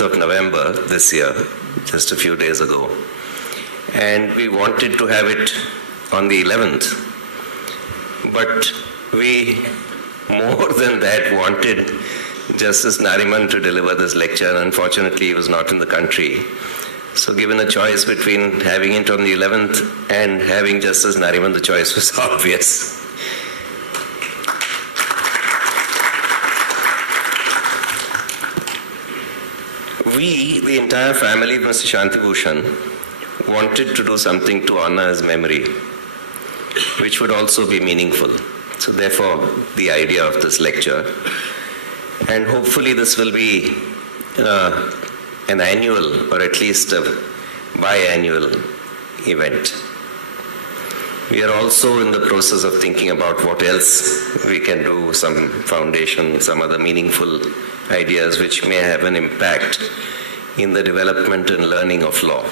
of November this year, just a few days ago. And we wanted to have it on the 11th. But we, more than that, wanted Justice Nariman to deliver this lecture. Unfortunately, he was not in the country. So given a choice between having it on the 11th and having Justice Nariman, the choice was obvious. We, the entire family of Mr. Shanti Bhushan, wanted to do something to honor his memory, which would also be meaningful. So therefore, the idea of this lecture. And hopefully this will be an annual, or at least a biannual event. We are also in the process of thinking about what else we can do, some foundation, some other meaningful ideas which may have an impact in the development and learning of law.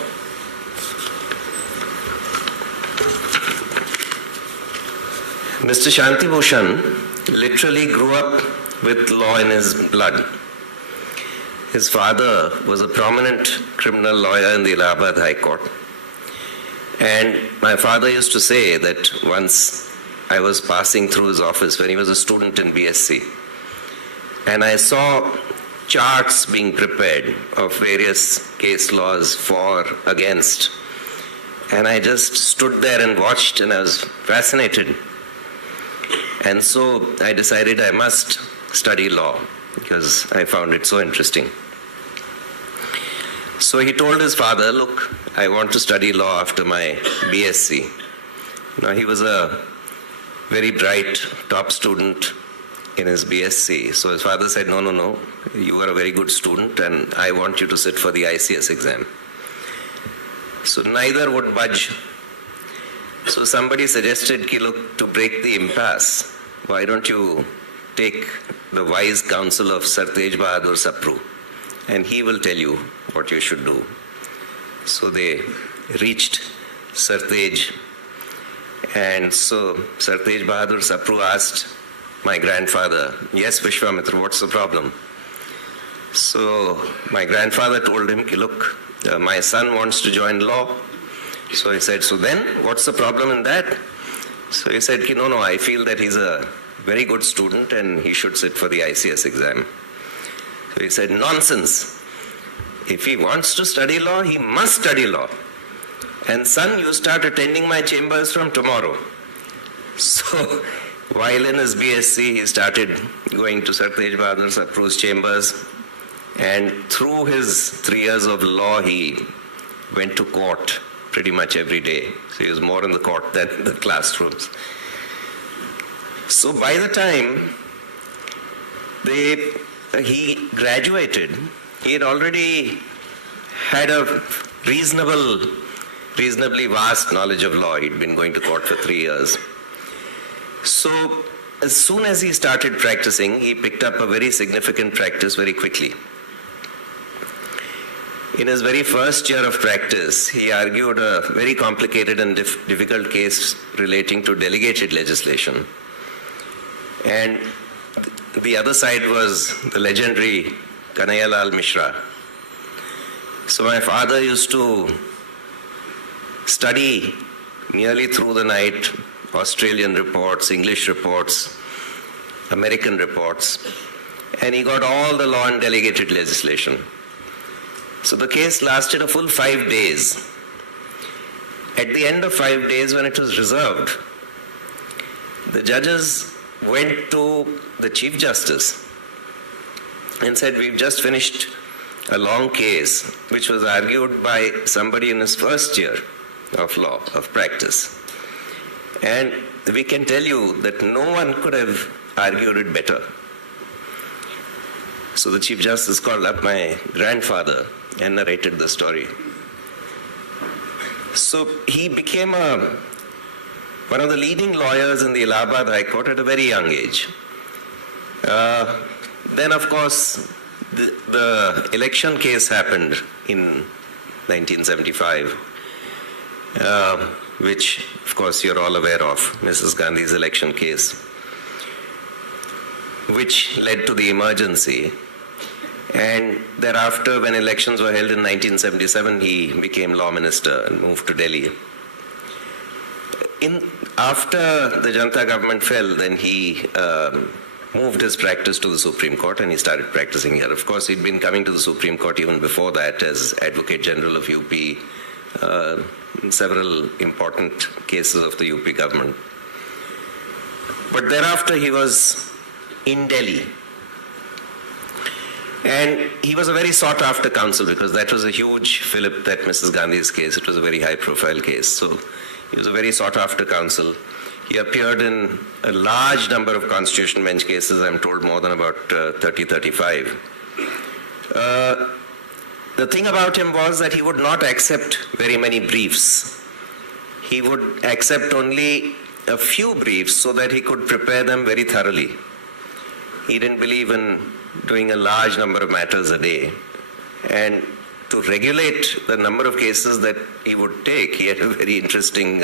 Mr. Shanti Bhushan literally grew up with law in his blood. His father was a prominent criminal lawyer in the Allahabad High Court. And my father used to say that once I was passing through his office when he was a student in BSc, and I saw charts being prepared of various case laws for, against, and I just stood there and watched, and I was fascinated. And so I decided I must study law because I found it so interesting. So he told his father, look, I want to study law after my BSc. Now he was a very bright, top student in his BSc. So his father said, no, you are a very good student and I want you to sit for the ICS exam. So neither would budge. So somebody suggested, look, to break the impasse, why don't you take the wise counsel of Sir Tej Bahadur Sapru and he will tell you what you should do. So they reached Sir Tej, and so Sir Tej Bahadur Sapru asked my grandfather, yes, Vishwamitra, what's the problem? So my grandfather told him, look, my son wants to join law. So he said, so then what's the problem in that? So he said, no, I feel that he's a very good student and he should sit for the ICS exam. So he said, nonsense. If he wants to study law, he must study law. And son, you start attending my chambers from tomorrow. So while in his BSc, he started going to Sir Tej Bahadur Sapru's chambers. And through his 3 years of law, he went to court pretty much every day. So he was more in the court than in the classrooms. So by the time he graduated, he had already had a reasonably vast knowledge of law. He'd been going to court for 3 years. So as soon as he started practicing, he picked up a very significant practice very quickly. In his very first year of practice, he argued a very complicated and difficult case relating to delegated legislation. And the other side was the legendary Kanhaiya Mishra. So my father used to study nearly through the night Australian reports, English reports, American reports, and he got all the law and delegated legislation. So the case lasted a full 5 days. At the end of 5 days, when it was reserved, the judges went to the Chief Justice and said, we've just finished a long case which was argued by somebody in his first year of law, of practice. And we can tell you that no one could have argued it better. So the Chief Justice called up my grandfather and narrated the story. So he became one of the leading lawyers in the Allahabad High Court at a very young age. Then, of course, the election case happened in 1975, which, of course, you're all aware of, Mrs. Gandhi's election case, which led to the emergency. And thereafter, when elections were held in 1977, he became law minister and moved to Delhi. After the Janata government fell, then he moved his practice to the Supreme Court and he started practicing here. Of course, he'd been coming to the Supreme Court even before that as Advocate General of UP in several important cases of the UP government. But thereafter, he was in Delhi. And he was a very sought-after counsel because that was a huge fillip, that Mrs. Gandhi's case. It was a very high-profile case. So he was a very sought-after counsel. He appeared in a large number of Constitution Bench cases, I'm told more than about 30, 35. The thing about him was that he would not accept very many briefs. He would accept only a few briefs so that he could prepare them very thoroughly. He didn't believe in doing a large number of matters a day. And to regulate the number of cases that he would take, he had a very interesting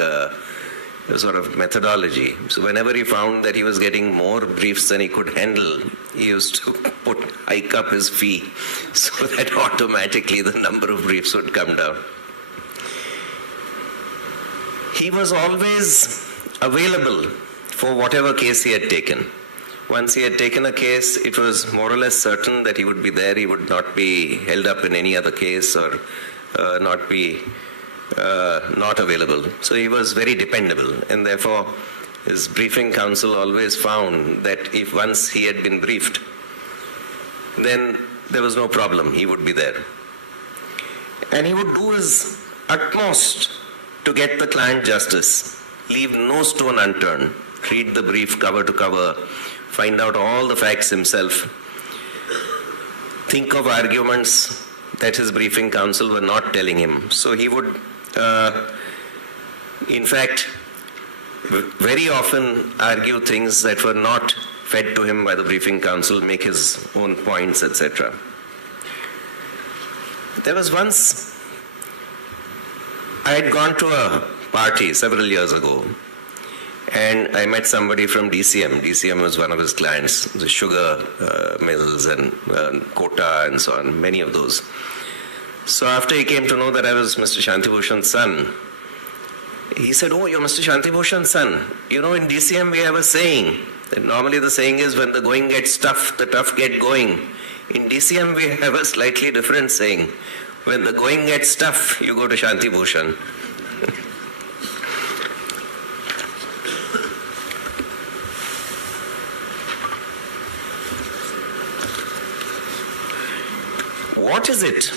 sort of methodology. So whenever he found that he was getting more briefs than he could handle, he used to hike up his fee so that automatically the number of briefs would come down. He was always available for whatever case he had taken. Once he had taken a case, it was more or less certain that he would be there. He would not be held up in any other case or not be not available. So he was very dependable, and therefore his briefing counsel always found that if once he had been briefed, then there was no problem. He would be there. And he would do his utmost to get the client justice, leave no stone unturned, read the brief cover to cover, find out all the facts himself, think of arguments that his briefing counsel were not telling him. So he would, in fact, very often argue things that were not fed to him by the briefing counsel, make his own points, etc. There was once, I had gone to a party several years ago, and I met somebody from DCM. DCM was one of his clients, the sugar mills and quota and so on, many of those. So after he came to know that I was Mr. Shanti Bhushan's son, he said, "Oh, you're Mr. Shanti Bhushan's son. You know, in DCM we have a saying, that normally the saying is when the going gets tough, the tough get going. In DCM we have a slightly different saying. When the going gets tough, you go to Shanti Bhushan." What is it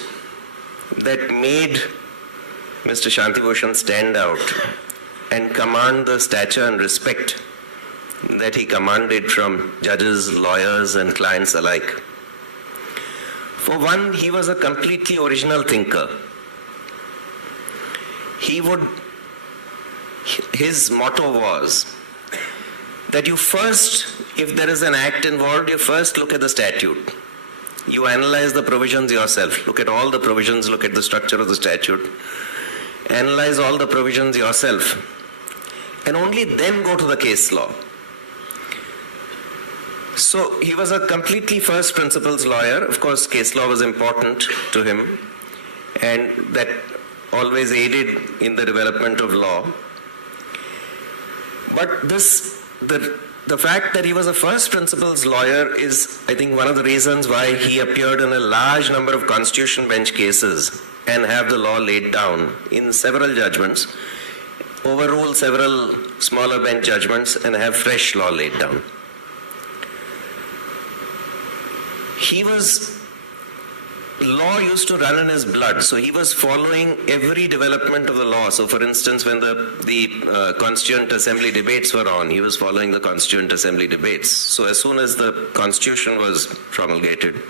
that made Mr. Shanti Bhushan stand out and command the stature and respect that he commanded from judges, lawyers, and clients alike? For one, he was a completely original thinker. His motto was that you first, if there is an act involved, you first look at the statute. You analyze the provisions yourself. Look at all the provisions, look at the structure of the statute. Analyze all the provisions yourself. And only then go to the case law. So he was a completely first principles lawyer. Of course, case law was important to him, and that always aided in the development of law. But the fact that he was a first principles lawyer is, I think, one of the reasons why he appeared in a large number of Constitution Bench cases and have the law laid down in several judgments, overrule several smaller bench judgments, and have fresh law laid down. Law used to run in his blood, so he was following every development of the law. So for instance, when the Constituent Assembly debates were on, he was following the Constituent Assembly debates. So as soon as the Constitution was promulgated,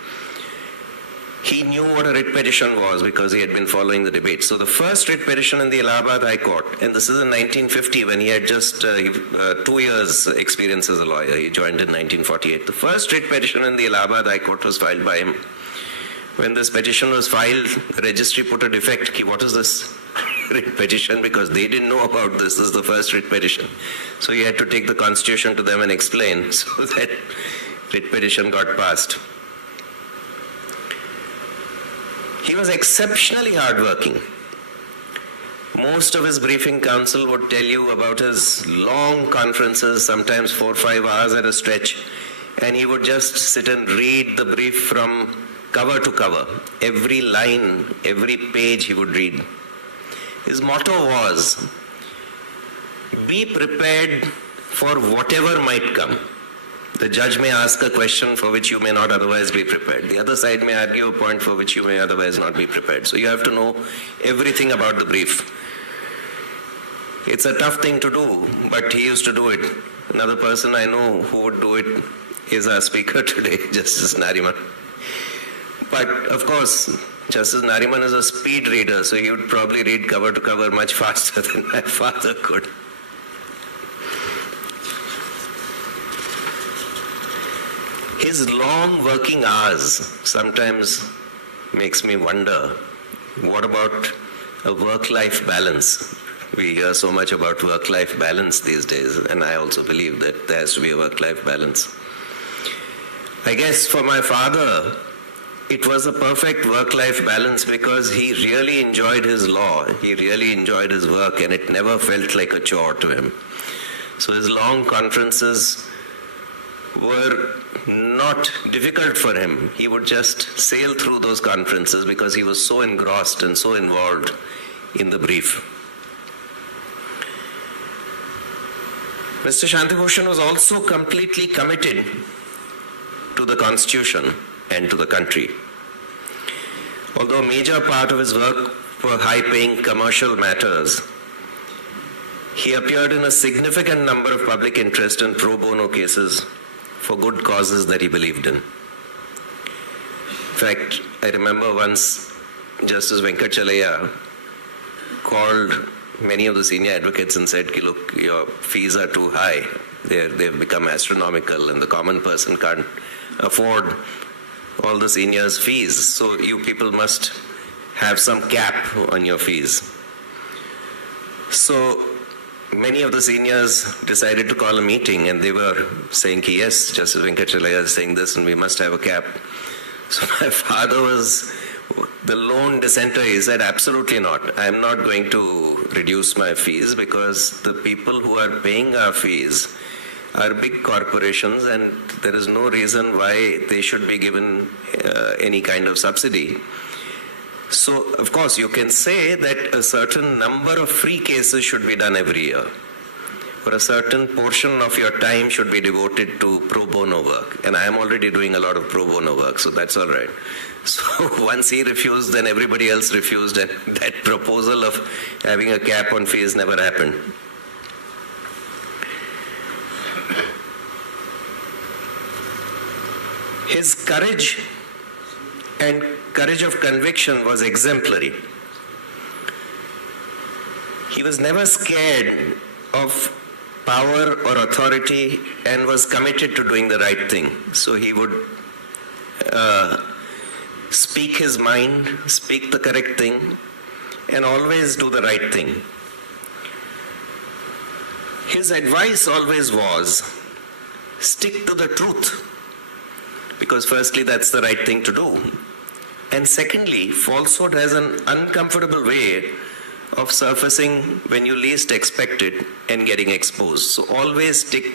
he knew what a writ petition was because he had been following the debates. So the first writ petition in the Allahabad High Court, and this is in 1950 when he had just 2 years experience as a lawyer. He joined in 1948. The first writ petition in the Allahabad High Court was filed by him. When this petition was filed, the registry put a defect. What is this writ petition? Because they didn't know about this. This is the first writ petition. So he had to take the Constitution to them and explain. So that writ petition got passed. He was exceptionally hardworking. Most of his briefing counsel would tell you about his long conferences, sometimes 4 or 5 hours at a stretch, and he would just sit and read the brief from cover to cover. Every line, every page he would read. His motto was, be prepared for whatever might come. The judge may ask a question for which you may not otherwise be prepared. The other side may argue a point for which you may otherwise not be prepared. So you have to know everything about the brief. It's a tough thing to do, but he used to do it. Another person I know who would do it is our speaker today, Justice Nariman. But of course, Justice Nariman is a speed reader, so he would probably read cover to cover much faster than my father could. His long working hours sometimes makes me wonder, what about a work-life balance? We hear so much about work-life balance these days, and I also believe that there has to be a work-life balance. I guess for my father, it was a perfect work-life balance because he really enjoyed his law, he really enjoyed his work, and it never felt like a chore to him. So his long conferences were not difficult for him. He would just sail through those conferences because he was so engrossed and so involved in the brief. Mr. Shanti Bhushan was also completely committed to the Constitution and to the country. Although a major part of his work were high-paying commercial matters, he appeared in a significant number of public interest and pro bono cases for good causes that he believed in. In fact, I remember once Justice Venkatachalaya called many of the senior advocates and said, look, your fees are too high. They've become astronomical and the common person can't afford all the seniors' fees. So you people must have some cap on your fees. So many of the seniors decided to call a meeting and they were saying, yes, Justice Venkatachalaya is saying this and we must have a cap. So my father was the lone dissenter. He said, absolutely not. I'm not going to reduce my fees because the people who are paying our fees are big corporations and there is no reason why they should be given any kind of subsidy. So, of course, you can say that a certain number of free cases should be done every year, or a certain portion of your time should be devoted to pro bono work. And I am already doing a lot of pro bono work, so that's all right. So once he refused, then everybody else refused, and that proposal of having a cap on fees never happened. His courage and courage of conviction was exemplary. He was never scared of power or authority and was committed to doing the right thing. So he would speak his mind, speak the correct thing, and always do the right thing. His advice always was, stick to the truth. Because firstly, that's the right thing to do. And secondly, falsehood has an uncomfortable way of surfacing when you least expect it and getting exposed. So always stick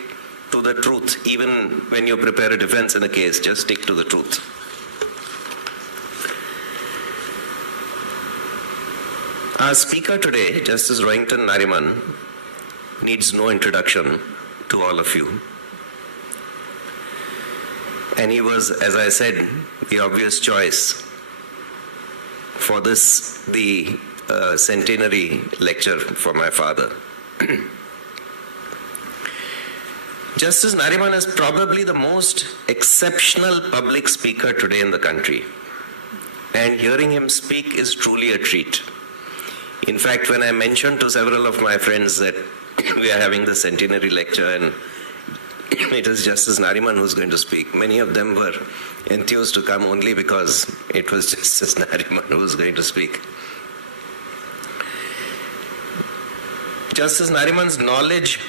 to the truth. Even when you prepare a defense in a case, just stick to the truth. Our speaker today, Justice Rohinton Nariman, needs no introduction to all of you. And he was, as I said, the obvious choice for this, the centenary lecture for my father. Justice Nariman is probably the most exceptional public speaker today in the country. And hearing him speak is truly a treat. In fact, when I mentioned to several of my friends that we are having the centenary lecture and it is Justice Nariman who's going to speak, many of them were enthused to come only because it was Justice Nariman who was going to speak. Justice Nariman's knowledge,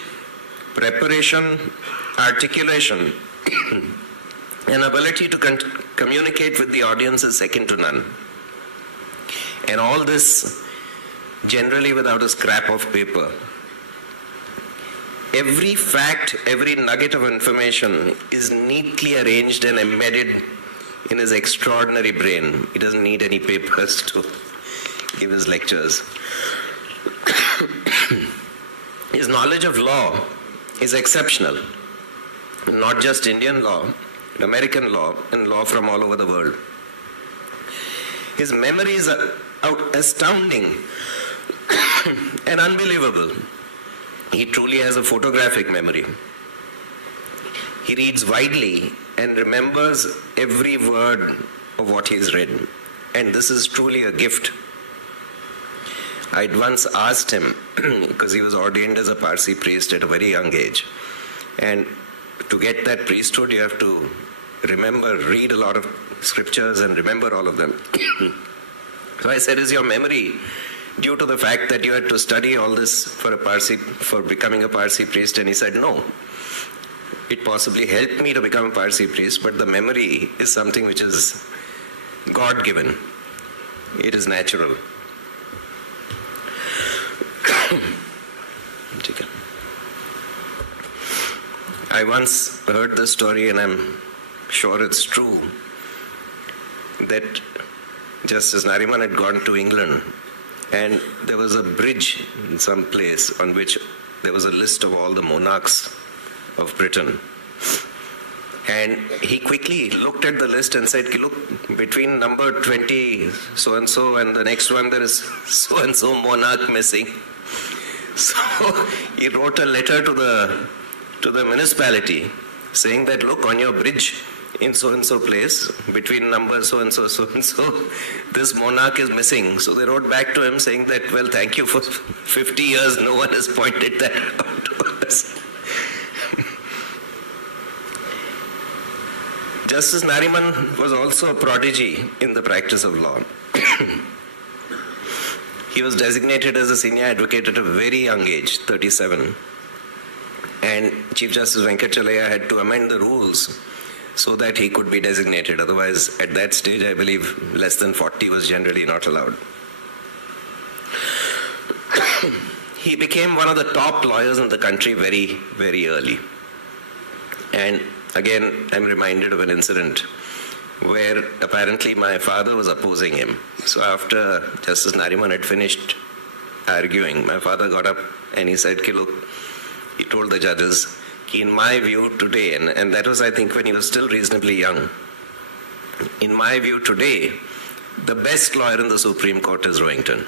preparation, articulation, and ability to communicate with the audience is second to none. And all this generally without a scrap of paper. Every fact, every nugget of information is neatly arranged and embedded in his extraordinary brain. He doesn't need any papers to give his lectures. His knowledge of law is exceptional. Not just Indian law, American law, and law from all over the world. His memory is astounding and unbelievable. He truly has a photographic memory. He reads widely and remembers every word of what he's read. And this is truly a gift. I'd once asked him, because he was ordained as a Parsi priest at a very young age, and to get that priesthood, you have to read a lot of scriptures and remember all of them. So I said, is your memory due to the fact that you had to study all this for becoming a Parsi priest? And he said, no. It possibly helped me to become a Parsi priest, but the memory is something which is God-given. It is natural. I once heard the story, and I'm sure it's true, that Justice Nariman had gone to England, and there was a bridge in some place on which there was a list of all the monarchs of Britain. And he quickly looked at the list and said, look, between number 20 so-and-so and the next one there is so-and-so monarch missing. So he wrote a letter to the municipality saying that, look, on your bridge in so-and-so place, between number so-and-so, so-and-so, this monarch is missing. So they wrote back to him saying that, well, thank you for 50 years, no one has pointed that out to us. Justice Nariman was also a prodigy in the practice of law. He was designated as a senior advocate at a very young age, 37. And Chief Justice Venkatachalaya had to amend the rules so that he could be designated. Otherwise, at that stage, I believe less than 40 was generally not allowed. He became one of the top lawyers in the country very, very early. And again, I'm reminded of an incident where apparently my father was opposing him. So after Justice Nariman had finished arguing, my father got up and he said, look, he told the judges, in my view today, and that was, I think, when he was still reasonably young, in my view today, the best lawyer in the Supreme Court is Rohinton.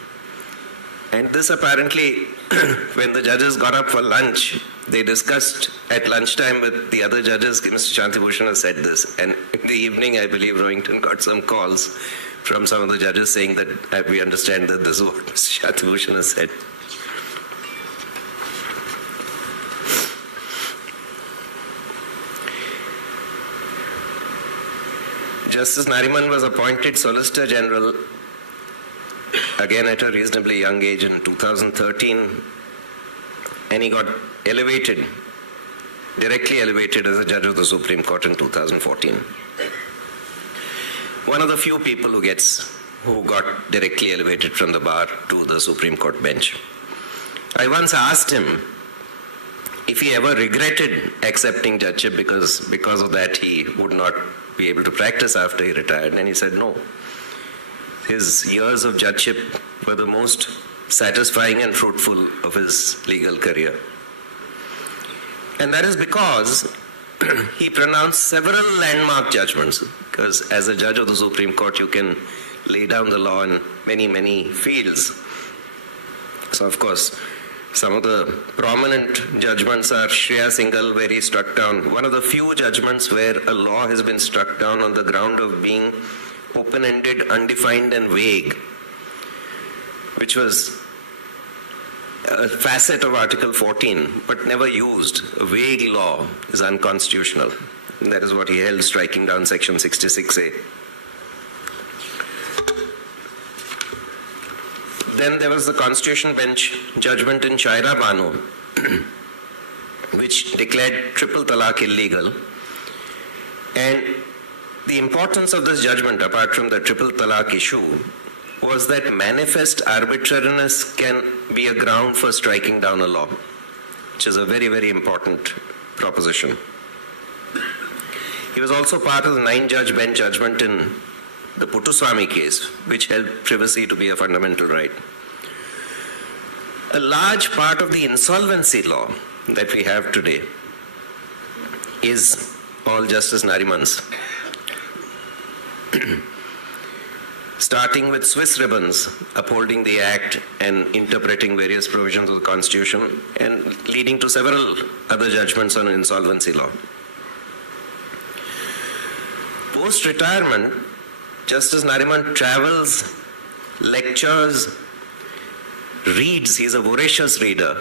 And this apparently, when the judges got up for lunch, they discussed at lunchtime with the other judges. Mr. Shanti Bhushan has said this. And in the evening, I believe Rohinton got some calls from some of the judges saying that we understand that this is what Mr. Shanti Bhushan has said. Justice Nariman was appointed Solicitor General again at a reasonably young age in 2013, and he got elevated, directly elevated as a judge of the Supreme Court in 2014. One of the few people who got directly elevated from the bar to the Supreme Court bench. I once asked him if he ever regretted accepting judgeship because of that he would not be able to practice after he retired, and he said no. His years of judgeship were the most satisfying and fruitful of his legal career. And that is because he pronounced several landmark judgments, because as a judge of the Supreme Court, you can lay down the law in many, many fields. So, of course, some of the prominent judgments are Shreya Singhal, where he struck down one of the few judgments where a law has been struck down on the ground of being open-ended, undefined, and vague, which was a facet of Article 14, but never used. A vague law is unconstitutional. And that is what he held, striking down Section 66A. Then there was the Constitution Bench judgment in Shaira Banu, which declared triple talaq illegal. And the importance of this judgment, apart from the triple talaq issue, was that manifest arbitrariness can be a ground for striking down a law, which is a very, very important proposition. He was also part of the 9-judge bench judgment in the Puttaswamy case, which held privacy to be a fundamental right. A large part of the insolvency law that we have today is all Justice Nariman's. Starting with Swiss ribbons, upholding the Act and interpreting various provisions of the Constitution, and leading to several other judgments on insolvency law. Post-retirement, Justice Nariman travels, lectures, reads. He's a voracious reader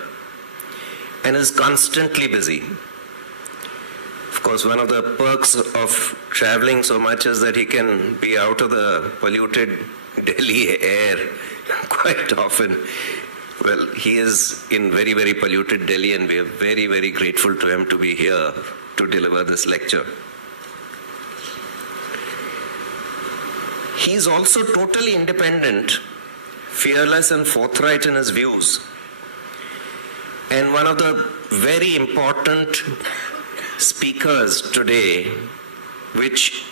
and is constantly busy. Of course, one of the perks of traveling so much is that he can be out of the polluted Delhi air quite often. Well, he is in very, very polluted Delhi, and we are very, very grateful to him to be here to deliver this lecture. He is also totally independent, fearless and forthright in his views. And one of the very important speakers today, which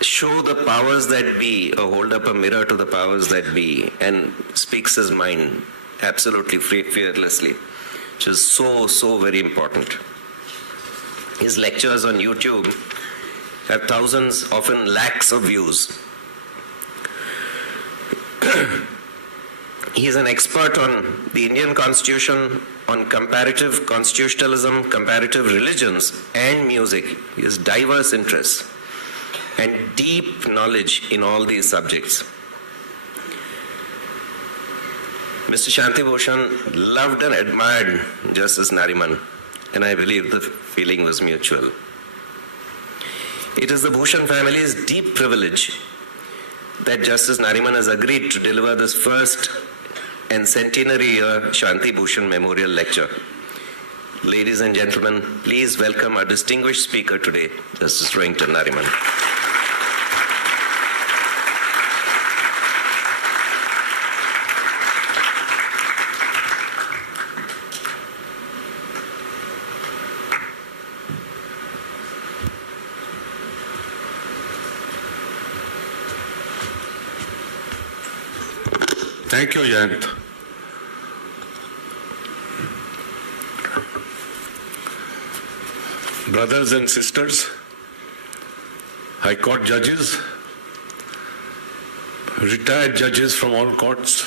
show the powers that be, or hold up a mirror to the powers that be, and speaks his mind absolutely fearlessly, which is so, so very important. His lectures on YouTube have thousands, often lakhs of views. He is an expert on the Indian Constitution, on comparative constitutionalism, comparative religions, and music. He has diverse interests and deep knowledge in all these subjects. Mr. Shanti Bhushan loved and admired Justice Nariman, and I believe the feeling was mutual. It is the Bhushan family's deep privilege that Justice Nariman has agreed to deliver this first and centenary year Shanti Bhushan Memorial Lecture. Ladies and gentlemen, please welcome our distinguished speaker today, Justice Rohinton Nariman. Thank you, Jayant. Brothers and sisters, High Court judges, retired judges from all courts,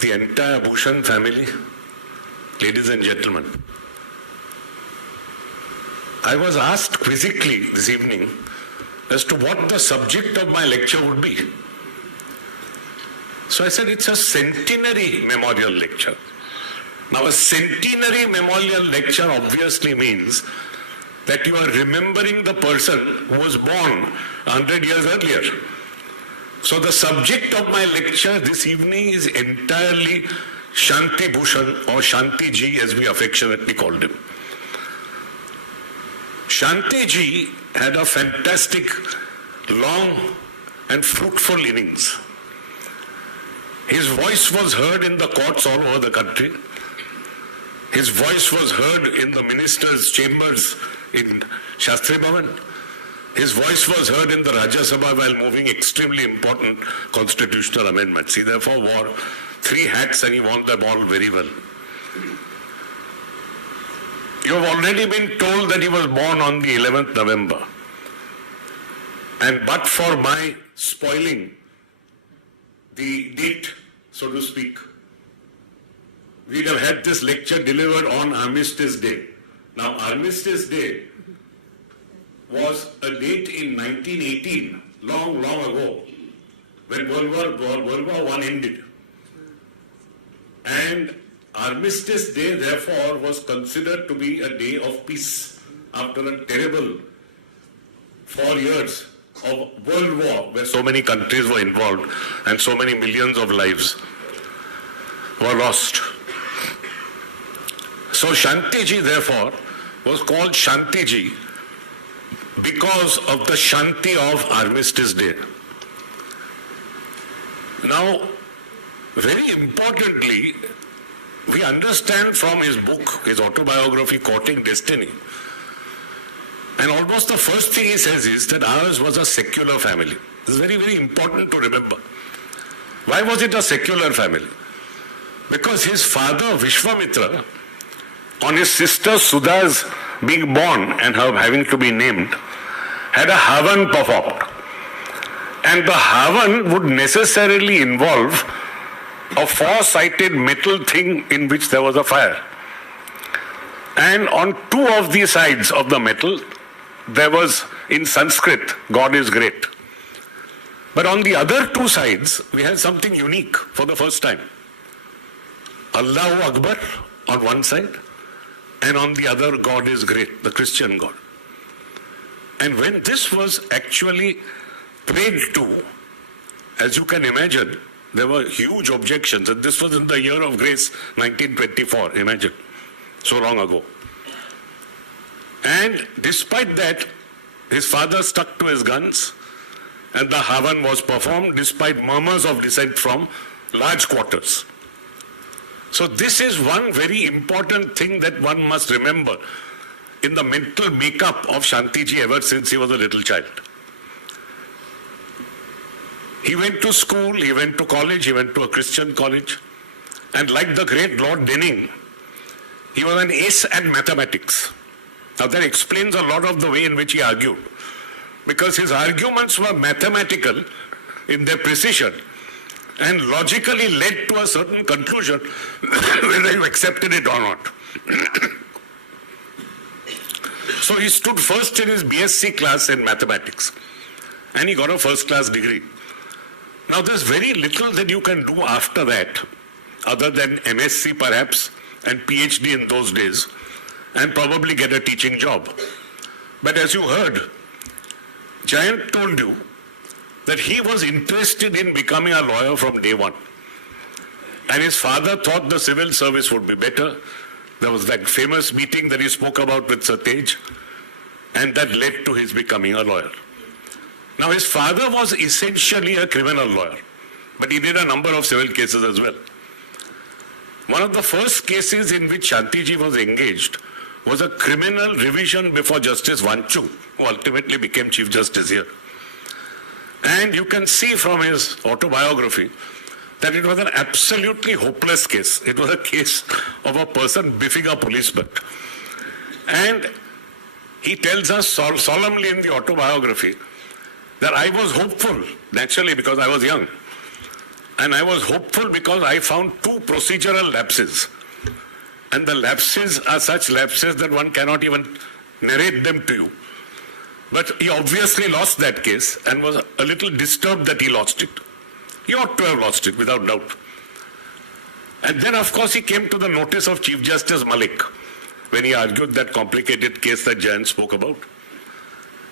the entire Bhushan family, ladies and gentlemen. I was asked quizzically this evening as to what the subject of my lecture would be. So I said it's a centenary memorial lecture. Now a centenary memorial lecture obviously means that you are remembering the person who was born 100 years earlier. So the subject of my lecture this evening is entirely Shanti Bhushan, or Shanti Ji as we affectionately called him. Shanti Ji had a fantastic, long and fruitful innings. His voice was heard in the courts all over the country. His voice was heard in the ministers' chambers in Shastri Bhavan. His voice was heard in the Rajya Sabha while moving extremely important constitutional amendments. He therefore wore 3 hats and he won them all very well. You have already been told that he was born on the 11th November. And but for my spoiling the date, so to speak, we'd have had this lecture delivered on Armistice Day. Now, Armistice Day was a date in 1918, long, long ago, when World War I ended. And Armistice Day, therefore, was considered to be a day of peace after a terrible 4 years of World War, where so many countries were involved and so many millions of lives were lost. So Shanti Ji, therefore, was called Shanti Ji because of the Shanti of Armistice Day. Now, very importantly, we understand from his book, his autobiography, Courting Destiny, and almost the first thing he says is that ours was a secular family. This is very, very important to remember. Why was it a secular family? Because his father, Vishwamitra, on his sister Sudha's being born and her having to be named, had a Havan performed. And the Havan would necessarily involve a four-sided metal thing in which there was a fire. And on two of the sides of the metal, there was, in Sanskrit, God is great. But on the other two sides, we had something unique for the first time. Allahu Akbar on one side, and on the other, God is great, the Christian God. And when this was actually prayed to, as you can imagine, there were huge objections, and this was in the year of grace, 1924, imagine, so long ago. And despite that, his father stuck to his guns, and the Havan was performed despite murmurs of dissent from large quarters. So this is one very important thing that one must remember in the mental makeup of Shantiji ever since he was a little child. He went to school, he went to college, he went to a Christian college, and like the great Lord Denning, he was an ace at mathematics. Now that explains a lot of the way in which he argued, because his arguments were mathematical in their precision and logically led to a certain conclusion whether you accepted it or not. So he stood first in his BSc class in mathematics, and he got a first-class degree. Now there's very little that you can do after that, other than MSc perhaps, and PhD in those days, and probably get a teaching job. But as you heard, Jayant told you that he was interested in becoming a lawyer from day one. And his father thought the civil service would be better. There was that famous meeting that he spoke about with Sir Tej, and that led to his becoming a lawyer. Now his father was essentially a criminal lawyer, but he did a number of civil cases as well. One of the first cases in which Shantiji was engaged was a criminal revision before Justice Vanchu, who ultimately became Chief Justice here. And you can see from his autobiography that it was an absolutely hopeless case. It was a case of a person biffing a policeman. And he tells us solemnly in the autobiography that I was hopeful, naturally because I was young. And I was hopeful because I found two procedural lapses. And the lapses are such lapses that one cannot even narrate them to you. But he obviously lost that case and was a little disturbed that he lost it. He ought to have lost it, without doubt. And then, of course, he came to the notice of Chief Justice Malik when he argued that complicated case that Jayant spoke about.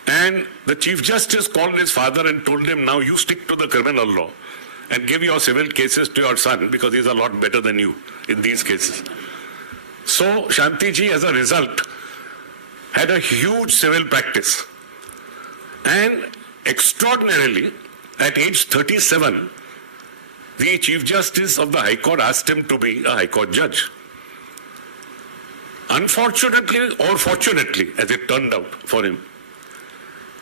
And the Chief Justice called his father and told him, now you stick to the criminal law and give your civil cases to your son because he's a lot better than you in these cases. So Shantiji, as a result, had a huge civil practice. And extraordinarily, at age 37, the Chief Justice of the High Court asked him to be a High Court judge. Unfortunately, or fortunately, as it turned out for him,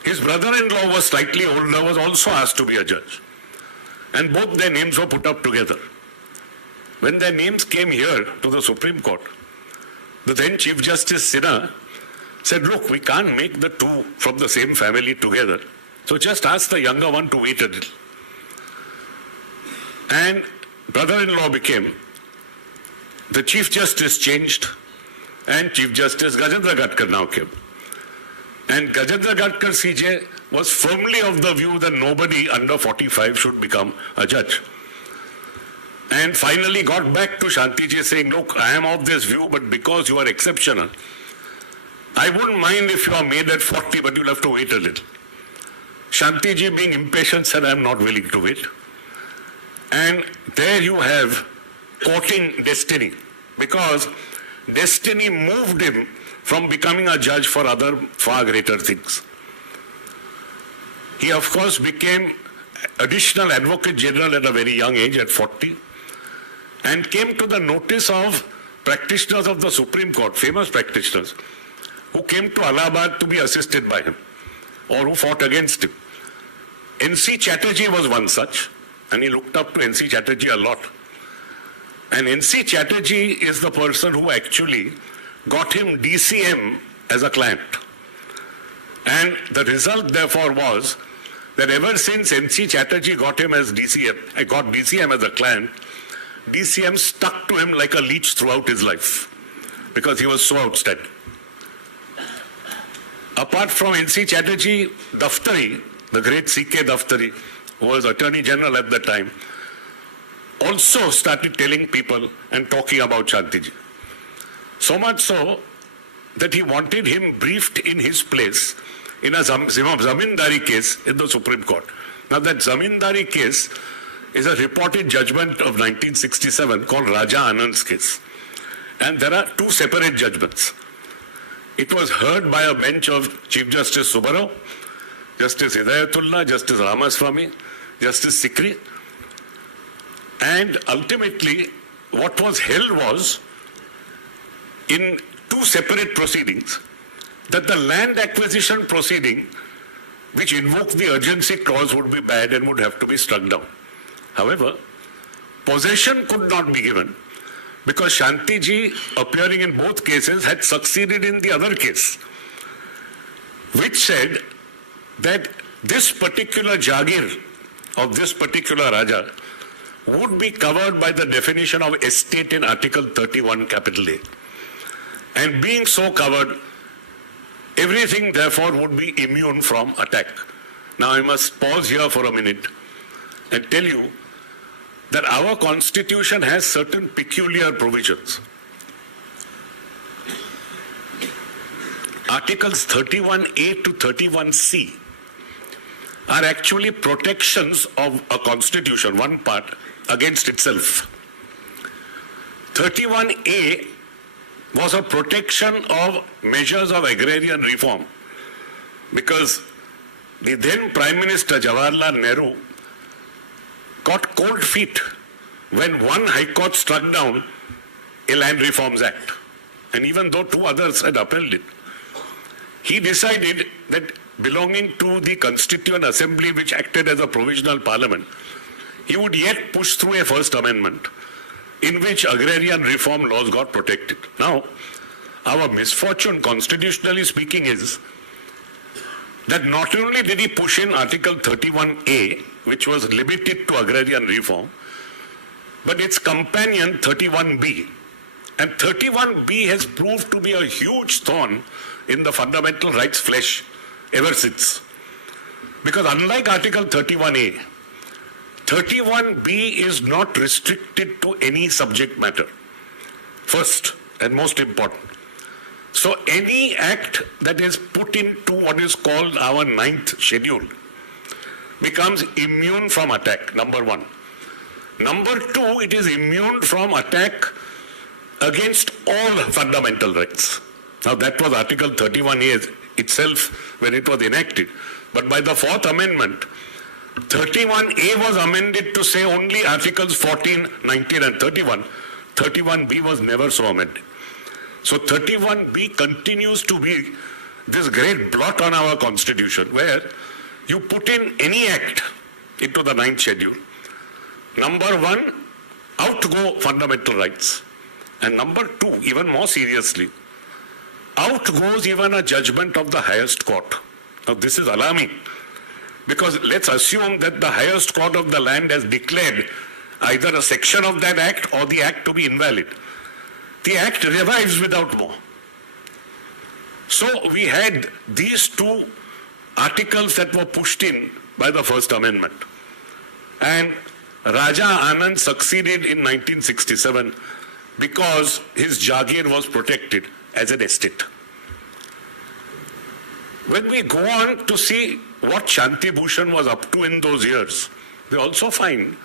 his brother-in-law was slightly older, was also asked to be a judge. And both their names were put up together. When their names came here to the Supreme Court, the then Chief Justice Sinha said, look, we can't make the two from the same family together. So just ask the younger one to wait a little. And brother-in-law became, the Chief Justice changed, and Chief Justice Gajendra Gadkar now came. And Gajendra Gadkar CJ was firmly of the view that nobody under 45 should become a judge. And finally got back to Shantiji saying, look, I am of this view, but because you are exceptional, I wouldn't mind if you are made at 40, but you'll have to wait a little. Shantiji, being impatient, said, I am not willing to wait. And there you have courting destiny, because destiny moved him from becoming a judge for other far greater things. He, of course, became additional advocate general at a very young age, at 40, and came to the notice of practitioners of the Supreme Court, famous practitioners, who came to Allahabad to be assisted by him, or who fought against him. N.C. Chatterjee was one such, and he looked up to N.C. Chatterjee a lot. And N.C. Chatterjee is the person who actually got him DCM as a client. And the result, therefore, was that ever since N.C. Chatterjee got him as DCM, got DCM as a client, DCM stuck to him like a leech throughout his life because he was so outstanding. Apart from N.C. Chatterjee, Daftari, the great C.K. Daftari, who was Attorney General at the time, also started telling people and talking about Shantiji. So much so that he wanted him briefed in his place in a zamindari case in the Supreme Court. Now that zamindari case is a reported judgment of 1967 called Raja Anand's case. And there are two separate judgments. It was heard by a bench of Chief Justice Subbarao, Justice Hidayatullah, Justice Ramaswamy, Justice Sikri. And ultimately, what was held was, in two separate proceedings, that the land acquisition proceeding, which invoked the urgency clause, would be bad and would have to be struck down. However, possession could not be given because Shantiji, appearing in both cases, had succeeded in the other case, which said that this particular Jagir of this particular Raja would be covered by the definition of estate in Article 31, capital A. And being so covered, everything therefore would be immune from attack. Now I must pause here for a minute and tell you that our constitution has certain peculiar provisions. Articles 31A to 31C are actually protections of a constitution, one part, against itself. 31A was a protection of measures of agrarian reform because the then Prime Minister Jawaharlal Nehru got cold feet when one High Court struck down a Land Reforms Act. And even though two others had upheld it, he decided that belonging to the Constituent Assembly, which acted as a provisional parliament, he would yet push through a First Amendment in which agrarian reform laws got protected. Now, our misfortune, constitutionally speaking, is that not only did he push in Article 31A, which was limited to agrarian reform, but its companion 31B. And 31B has proved to be a huge thorn in the fundamental rights flesh ever since. Because unlike Article 31A, 31B is not restricted to any subject matter. First and most important. So any act that is put into what is called our 9th schedule becomes immune from attack, number one. Number two, it is immune from attack against all fundamental rights. Now that was Article 31A itself when it was enacted. But by the 4th Amendment, 31A was amended to say only Articles 14, 19 and 31. 31B was never so amended. So 31B continues to be this great blot on our constitution where you put in any act into the 9th schedule. Number one, out go fundamental rights. And number two, even more seriously, out goes even a judgment of the highest court. Now this is alarming because let's assume that the highest court of the land has declared either a section of that act or the act to be invalid. The act revives without more. So we had these two articles that were pushed in by the First Amendment. And Raja Anand succeeded in 1967 because his Jagir was protected as an estate. When we go on to see what Shanti Bhushan was up to in those years, we also find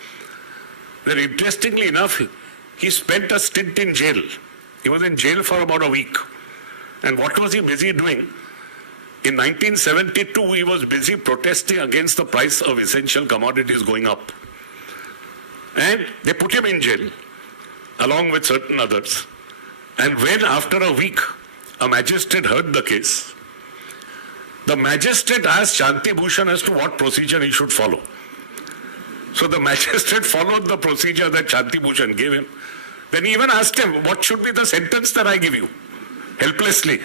that interestingly enough, he spent a stint in jail. He was in jail for about a week. And what was he busy doing? In 1972, he was busy protesting against the price of essential commodities going up. And they put him in jail, along with certain others. And when, after a week, a magistrate heard the case, the magistrate asked Shanti Bhushan as to what procedure he should follow. So the magistrate followed the procedure that Shanti Bhushan gave him. Then he even asked him, what should be the sentence that I give you? Helplessly.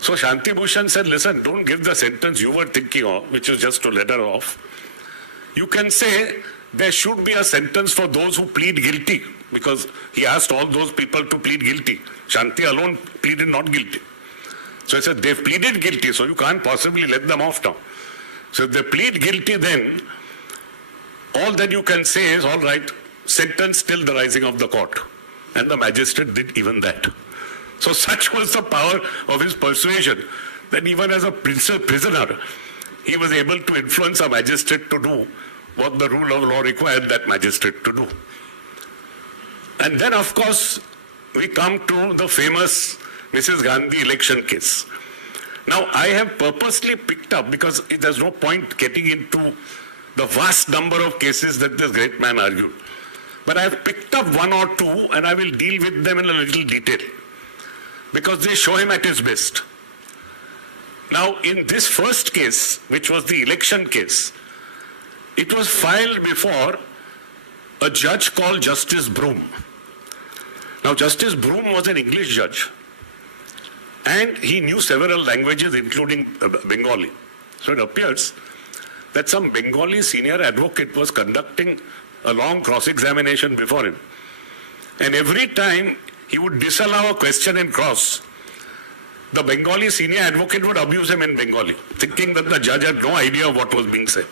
So Shanti Bhushan said, listen, don't give the sentence you were thinking of, which is just to let her off. You can say there should be a sentence for those who plead guilty, because he asked all those people to plead guilty. Shanti alone pleaded not guilty. So he said, they've pleaded guilty, so you can't possibly let them off now. So if they plead guilty, then all that you can say is, all right, sentence till the rising of the court. And the magistrate did even that. So such was the power of his persuasion that even as a prisoner, he was able to influence a magistrate to do what the rule of law required that magistrate to do. And then, of course, we come to the famous Mrs. Gandhi election case. Now, I have purposely picked up, because there's no point getting into the vast number of cases that this great man argued. But I have picked up one or two, and I will deal with them in a little detail, because they show him at his best. Now, in this first case, which was the election case, it was filed before a judge called Justice Broom. Now, Justice Broom was an English judge, and he knew several languages, including Bengali. So it appears that some Bengali senior advocate was conducting a long cross-examination before him. And every time he would disallow a question in cross, the Bengali senior advocate would abuse him in Bengali, thinking that the judge had no idea of what was being said.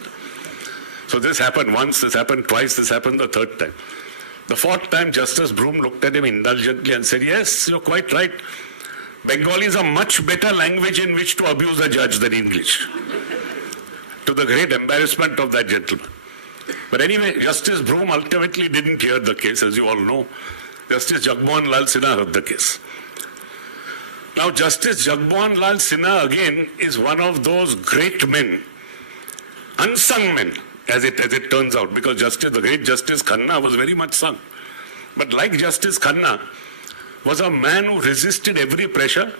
So this happened once, this happened twice, this happened the third time. The fourth time, Justice Broom looked at him indulgently and said, yes, you're quite right. Bengali is a much better language in which to abuse a judge than English. To the great embarrassment of that gentleman. But anyway, Justice Broom ultimately didn't hear the case, as you all know. Justice Jagmohan Lal Sinha heard the case. Now, Justice Jagmohan Lal Sinha, again, is one of those great men, unsung men, as it turns out, because the great Justice Khanna was very much sung. But like Justice Khanna, was a man who resisted every pressure,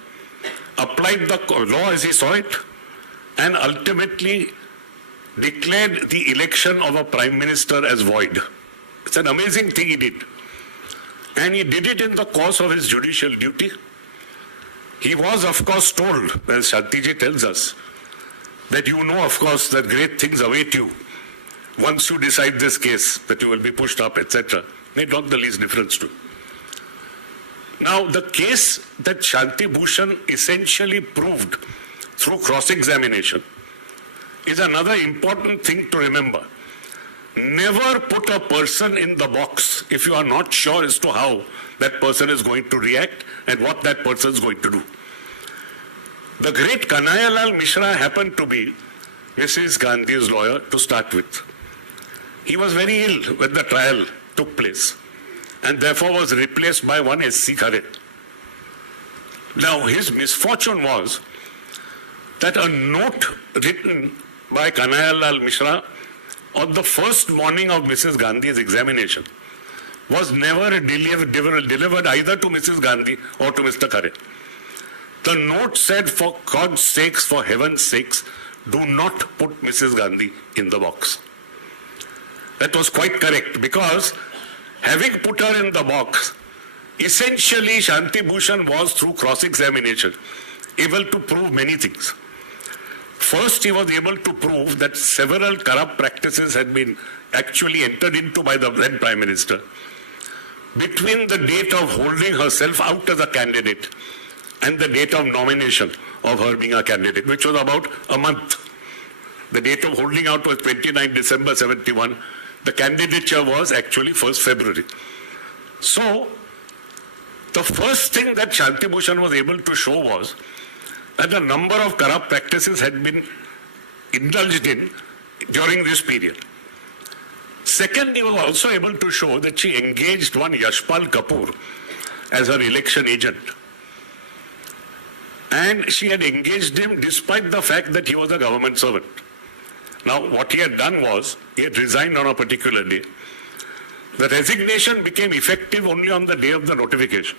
applied the law as he saw it, and ultimately declared the election of a prime minister as void. It's an amazing thing he did. And he did it in the course of his judicial duty. He was, of course, told, as Shantiji tells us, that you know, of course, that great things await you once you decide this case, that you will be pushed up, etc. Made not the least difference to him. Now, the case that Shanti Bhushan essentially proved through cross-examination is another important thing to remember. Never put a person in the box if you are not sure as to how that person is going to react and what that person is going to do. The great Kanhaiya Mishra happened to be Mrs. Gandhi's lawyer to start with. He was very ill when the trial took place and therefore was replaced by one S.C. Khare. Now, his misfortune was that a note written by Kanhaiya Mishra on the first morning of Mrs. Gandhi's examination was never delivered either to Mrs. Gandhi or to Mr. Khare. The note said, for God's sakes, for heaven's sakes, do not put Mrs. Gandhi in the box. That was quite correct, because having put her in the box, essentially Shanti Bhushan was, through cross-examination, able to prove many things. First, he was able to prove that several corrupt practices had been actually entered into by the then Prime Minister between the date of holding herself out as a candidate and the date of nomination of her being a candidate, which was about a month. The date of holding out was 29 December 71. The candidature was actually 1st February. So, the first thing that Shanti Bhushan was able to show was that a number of corrupt practices had been indulged in during this period. Second, he was also able to show that she engaged one Yashpal Kapoor as her election agent. And she had engaged him despite the fact that he was a government servant. Now, what he had done was, he had resigned on a particular day. The resignation became effective only on the day of the notification,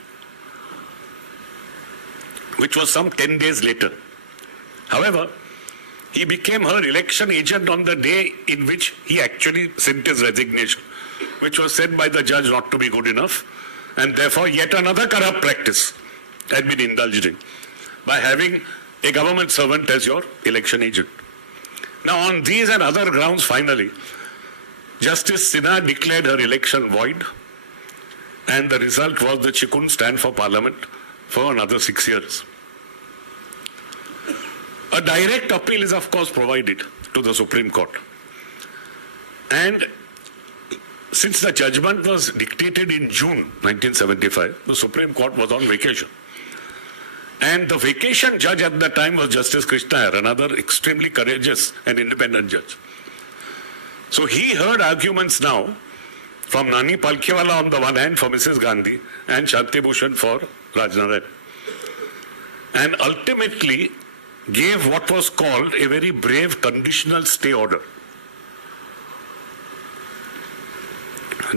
which was some 10 days later. However, he became her election agent on the day in which he actually sent his resignation, which was said by the judge not to be good enough, and therefore yet another corrupt practice had been indulged in by having a government servant as your election agent. Now, on these and other grounds, finally, Justice Sinha declared her election void, and the result was that she couldn't stand for Parliament for another 6 years. A direct appeal is, of course, provided to the Supreme Court. And since the judgment was dictated in June 1975, the Supreme Court was on vacation. And the vacation judge at the time was Justice Krishna Iyer, another extremely courageous and independent judge. So he heard arguments now from Nani Palkhiwala on the one hand for Mrs. Gandhi and Shanti Bhushan for Rajnarayan. And ultimately gave what was called a very brave conditional stay order.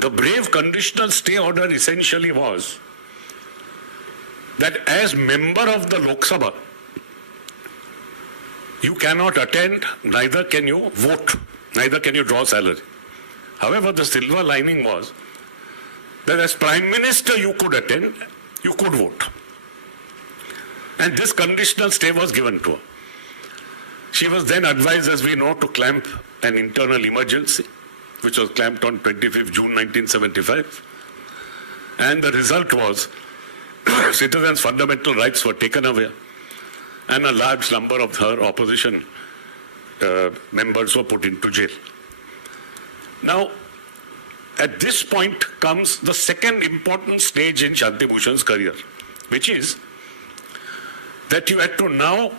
The brave conditional stay order essentially was that as member of the Lok Sabha, you cannot attend, neither can you vote, neither can you draw salary. However, the silver lining was that as Prime Minister you could attend, you could vote. And this conditional stay was given to her. She was then advised, as we know, to clamp an internal emergency, which was clamped on 25th June 1975. And the result was citizens' fundamental rights were taken away, and a large number of her opposition members were put into jail. Now, at this point comes the second important stage in Shanti Bhushan's career, which is that you had to now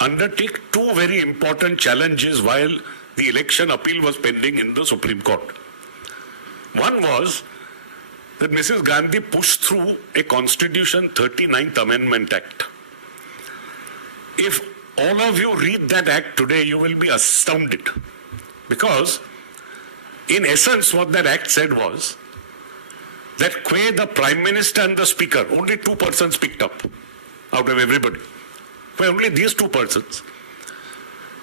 undertake two very important challenges while the election appeal was pending in the Supreme Court. One was that Mrs. Gandhi pushed through a Constitution 39th Amendment Act. If all of you read that act today, you will be astounded, because in essence what that act said was that qua the Prime Minister and the Speaker, only two persons picked up out of everybody, for only these two persons,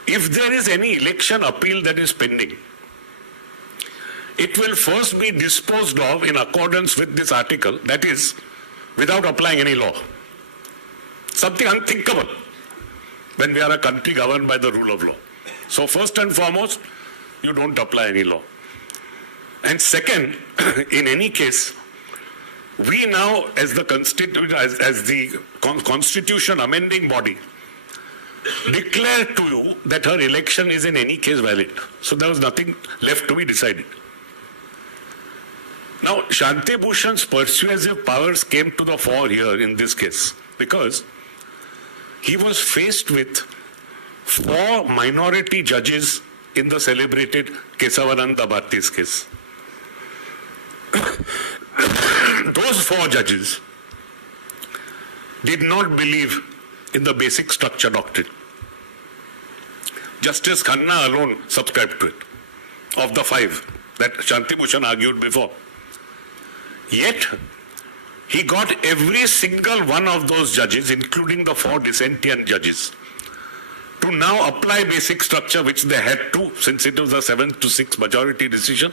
if there is any election appeal that is pending, it will first be disposed of in accordance with this article, that is, without applying any law. Something unthinkable when we are a country governed by the rule of law. So first and foremost, you don't apply any law. And second, in any case, we now, as the Constitution amending body, declare to you that her election is in any case valid. So there was nothing left to be decided. Now, Shanti Bhushan's persuasive powers came to the fore here in this case, because he was faced with 4 minority judges in the celebrated Kesavananda Bharti's case. Those 4 judges did not believe in the basic structure doctrine. Justice Khanna alone subscribed to it, of the 5 that Shanti Bhushan argued before. Yet, he got every single one of those judges, including the 4 dissentient judges, to now apply basic structure, which they had to, since it was a 7-6 majority decision,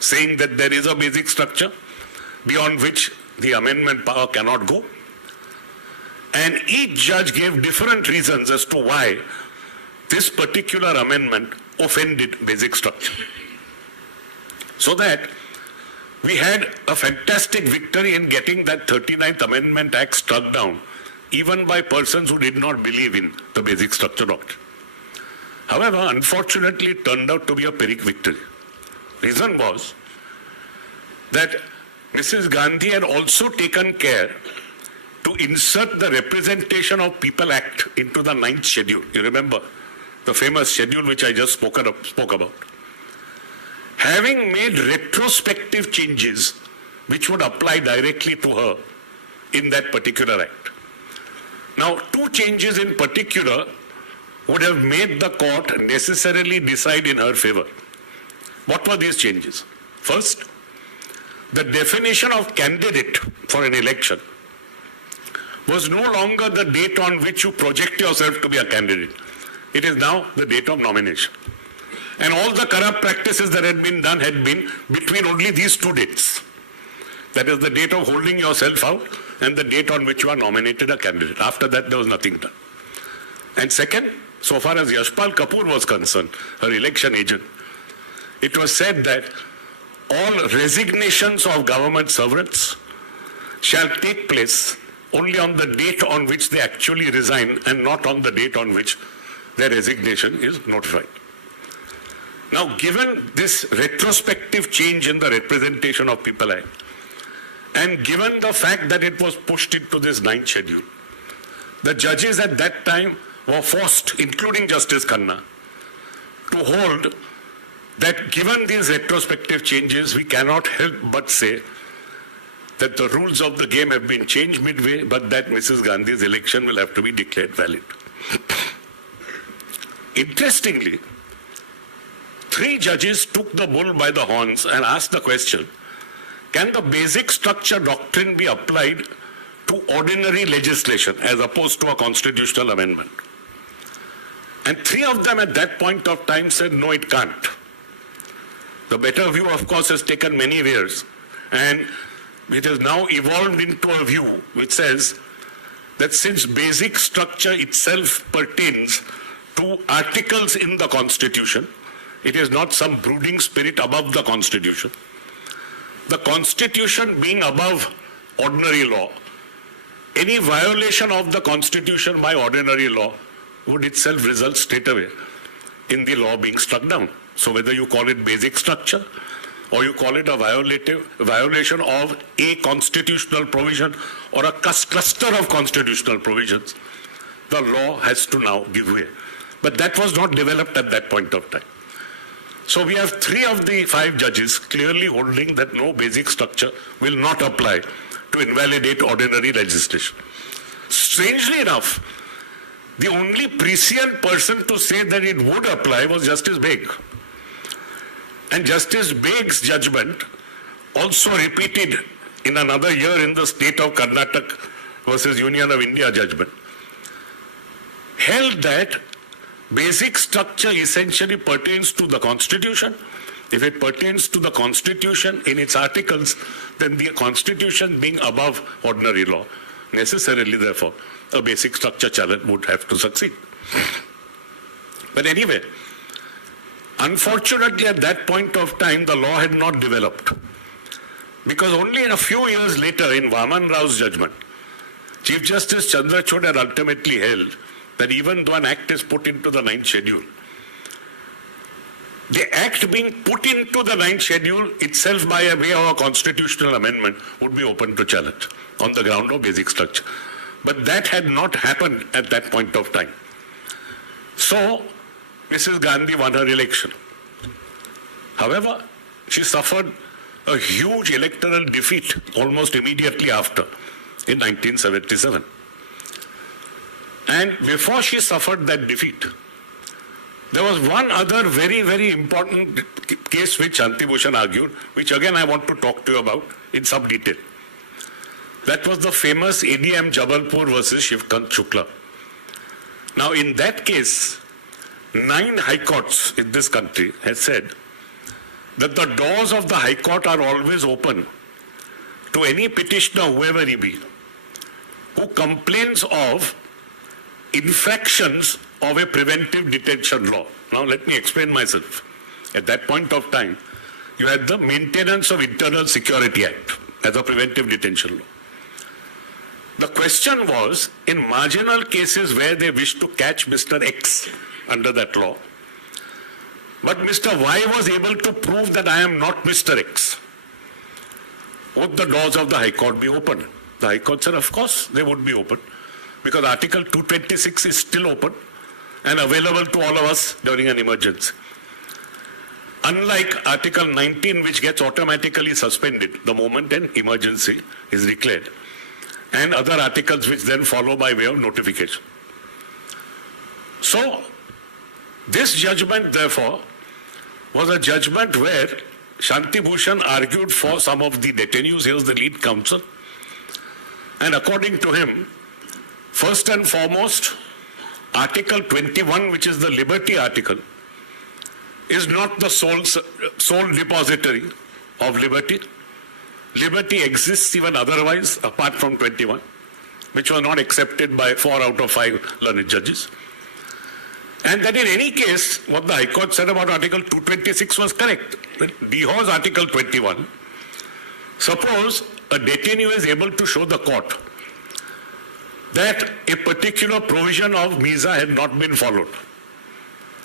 saying that there is a basic structure beyond which the amendment power cannot go. And each judge gave different reasons as to why this particular amendment offended basic structure. So that we had a fantastic victory in getting that 39th Amendment Act struck down, even by persons who did not believe in the basic structure doctrine. However, unfortunately, it turned out to be a Pyrrhic victory. Reason was that Mrs. Gandhi had also taken care to insert the Representation of People Act into the 9th schedule. You remember the famous schedule which I just spoke about. Having made retrospective changes which would apply directly to her in that particular act. Now, two changes in particular would have made the court necessarily decide in her favor. What were these changes? First, the definition of candidate for an election was no longer the date on which you project yourself to be a candidate. It is now the date of nomination. And all the corrupt practices that had been done had been between only these two dates. That is the date of holding yourself out and the date on which you are nominated a candidate. After that, there was nothing done. And second, so far as Yashpal Kapoor was concerned, her election agent, it was said that all resignations of government servants shall take place only on the date on which they actually resign and not on the date on which their resignation is notified. Now, given this retrospective change in the Representation of People Act, and given the fact that it was pushed into this 9th schedule, the judges at that time were forced, including Justice Khanna, to hold that given these retrospective changes, we cannot help but say that the rules of the game have been changed midway, but that Mrs. Gandhi's election will have to be declared valid. Interestingly, 3 judges took the bull by the horns and asked the question, can the basic structure doctrine be applied to ordinary legislation as opposed to a constitutional amendment? And 3 of them at that point of time said, no, it can't. The better view, of course, has taken many years, and it has now evolved into a view which says that since basic structure itself pertains to articles in the Constitution, it is not some brooding spirit above the Constitution. The Constitution being above ordinary law, any violation of the Constitution by ordinary law would itself result straight away in the law being struck down. So whether you call it basic structure or you call it a violation of a constitutional provision or a cluster of constitutional provisions, the law has to now give way. But that was not developed at that point of time. So we have 3 of the 5 judges clearly holding that no basic structure will not apply to invalidate ordinary legislation. Strangely enough, the only prescient person to say that it would apply was Justice Beg. And Justice Beg's judgment, also repeated in another year in the state of Karnataka versus Union of India judgment, held that basic structure essentially pertains to the Constitution. If it pertains to the Constitution in its articles, then the Constitution being above ordinary law, necessarily therefore, a basic structure challenge would have to succeed. But anyway, unfortunately at that point of time, the law had not developed. Because only a few years later, in Vaman Rao's judgment, Chief Justice Chandrachud had ultimately held that even though an act is put into the 9th schedule, the act being put into the 9th schedule itself by a way of a constitutional amendment would be open to challenge on the ground of basic structure. But that had not happened at that point of time. So, Mrs. Gandhi won her election. However, she suffered a huge electoral defeat almost immediately after, in 1977. And before she suffered that defeat, there was one other very, very important case which Shanti Bhushan argued, which again I want to talk to you about in some detail. That was the famous ADM Jabalpur versus Shivkant Shukla. Now in that case, 9 high courts in this country have said that the doors of the high court are always open to any petitioner, whoever he be, who complains of infractions of a preventive detention law. Now let me explain myself. At that point of time, you had the Maintenance of Internal Security Act as a preventive detention law. The question was, in marginal cases where they wished to catch Mr. X under that law, but Mr. Y was able to prove that I am not Mr. X, would the doors of the High Court be open? The High Court said, of course, they would be open, because Article 226 is still open and available to all of us during an emergency. Unlike Article 19, which gets automatically suspended the moment an emergency is declared. and other articles which then follow by way of notification. So, this judgment, therefore, was a judgment where Shanti Bhushan argued for some of the detainees. He was the lead counsel. And according to him, first and foremost, Article 21, which is the liberty article, is not the sole depository of liberty. Liberty exists even otherwise, apart from 21, which was not accepted by 4 out of 5 learned judges. And that in any case, what the High Court said about Article 226 was correct. Behoes Article 21. Suppose a detainee is able to show the court that a particular provision of MISA had not been followed.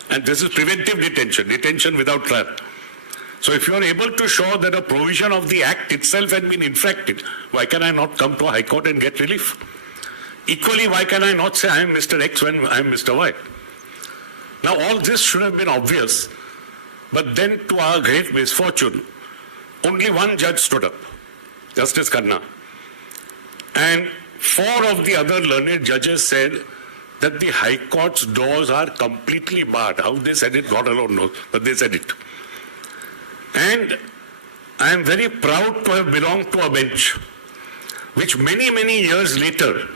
And this is preventive detention, detention without trial. So if you are able to show that a provision of the Act itself had been infracted, why can I not come to a High Court and get relief? Equally, why can I not say I am Mr. X when I am Mr. Y? Now all this should have been obvious, but then to our great misfortune, only one judge stood up, Justice Khanna. And 4 of the other learned judges said that the High Court's doors are completely barred. How they said it, God alone knows, but they said it. And I am very proud to have belonged to a bench which many, many years later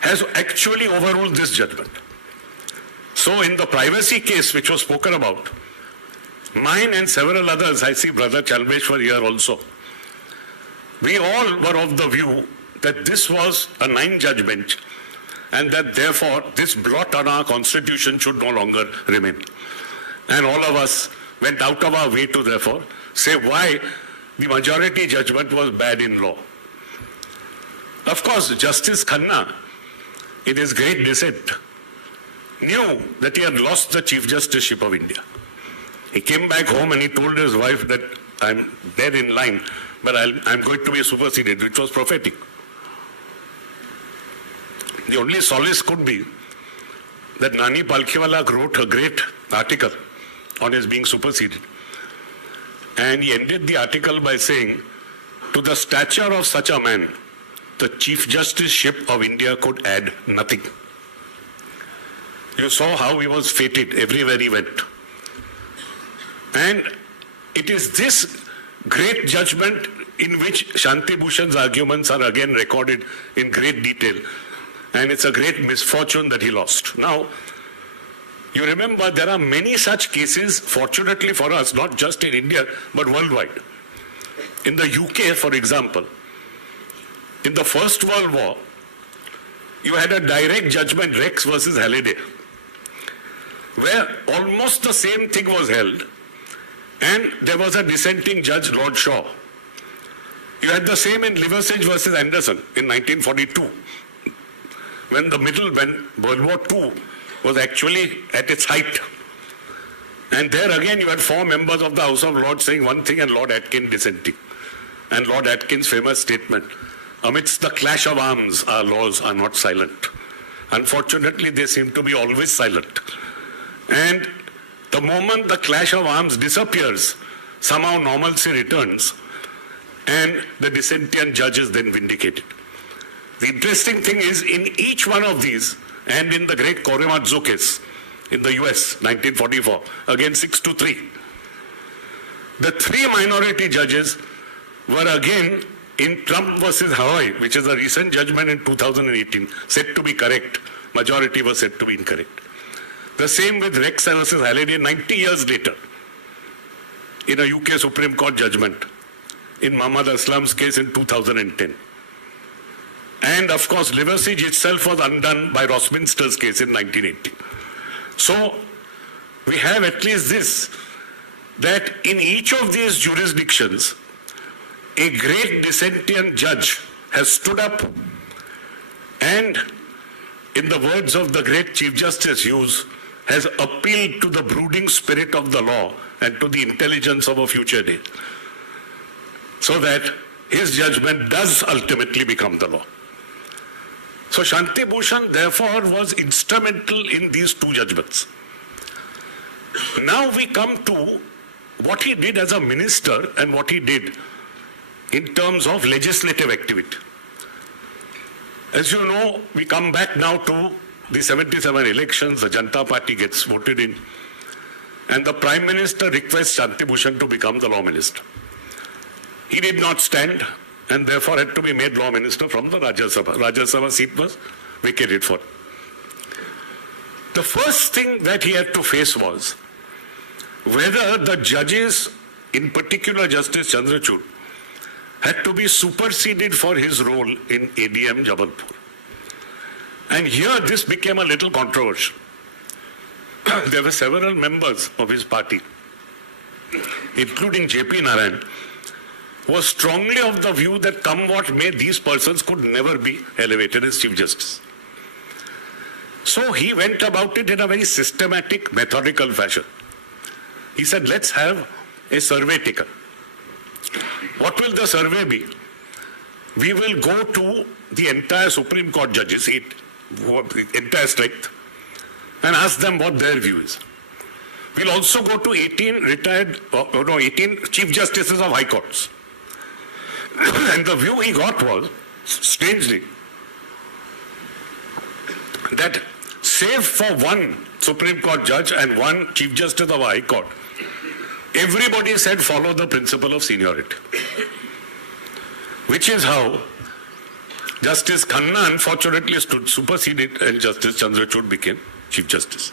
has actually overruled this judgment. So in the privacy case which was spoken about, mine and several others, I see Brother Chalmeshwar here also, we all were of the view that this was a 9-judge bench and that therefore this blot on our constitution should no longer remain. And all of us went out of our way to therefore say why the majority judgment was bad in law. Of course, Justice Khanna, in his great dissent, knew that he had lost the Chief Justiceship of India. He came back home and he told his wife that I'm there in line, but I'm going to be superseded, which was prophetic. The only solace could be that Nani Palkhiwala wrote a great article on his being superseded. And he ended the article by saying, to the stature of such a man, the Chief Justiceship of India could add nothing. You saw how he was feted everywhere he went. And it is this great judgment in which Shanti Bhushan's arguments are again recorded in great detail. And it's a great misfortune that he lost. Now, you remember there are many such cases, fortunately for us, not just in India, but worldwide. In the UK, for example, in the First World War, you had a direct judgment, Rex versus Halliday, where almost the same thing was held, and there was a dissenting judge, Lord Shaw. You had the same in Liversidge versus Anderson in 1942, when World War II was actually at its height. And there again you had 4 members of the House of Lords saying one thing and Lord Atkins dissenting. And Lord Atkins' famous statement, amidst the clash of arms, our laws are not silent. Unfortunately, they seem to be always silent. And the moment the clash of arms disappears, somehow normalcy returns and the dissentient judge is then vindicated. The interesting thing is, in each one of these, and in the great Korematsu case in the US, 1944, again 6-3, the 3 minority judges were again in Trump versus Hawaii, which is a recent judgment in 2018, said to be correct. Majority was said to be incorrect. The same with Rex versus Halliday 90 years later in a UK Supreme Court judgment in Muhammad Aslam's case in 2010. And of course, Liversidge itself was undone by Rosminster's case in 1980. So, we have at least this, that in each of these jurisdictions, a great dissentient judge has stood up and, in the words of the great Chief Justice Hughes, has appealed to the brooding spirit of the law and to the intelligence of a future day, so that his judgment does ultimately become the law. So Shanti Bhushan therefore was instrumental in these 2 judgments. Now we come to what he did as a minister and what he did in terms of legislative activity. As you know, we come back now to the 77 elections, the Janata Party gets voted in, and the Prime Minister requests Shanti Bhushan to become the Law Minister. He did not stand and therefore had to be made Law Minister from the Rajya Sabha. Rajya Sabha seat was vacated for him. The first thing that he had to face was whether the judges, in particular Justice Chandrachud, had to be superseded for his role in ADM Jabalpur. And here this became a little controversial. There were several members of his party, including J.P. Nariman, who was strongly of the view that come what may, these persons could never be elevated as Chief Justice. So he went about it in a very systematic, methodical fashion. He said, let's have a survey taken. What will the survey be? We will go to the entire Supreme Court judges, entire strength, and ask them what their view is. We'll also go to 18 Chief Justices of High Courts. And the view he got was, strangely, that save for one Supreme Court judge and one Chief Justice of High Court, everybody said follow the principle of seniority. Which is how Justice Khanna unfortunately stood superseded and Justice Chandrachud became Chief Justice.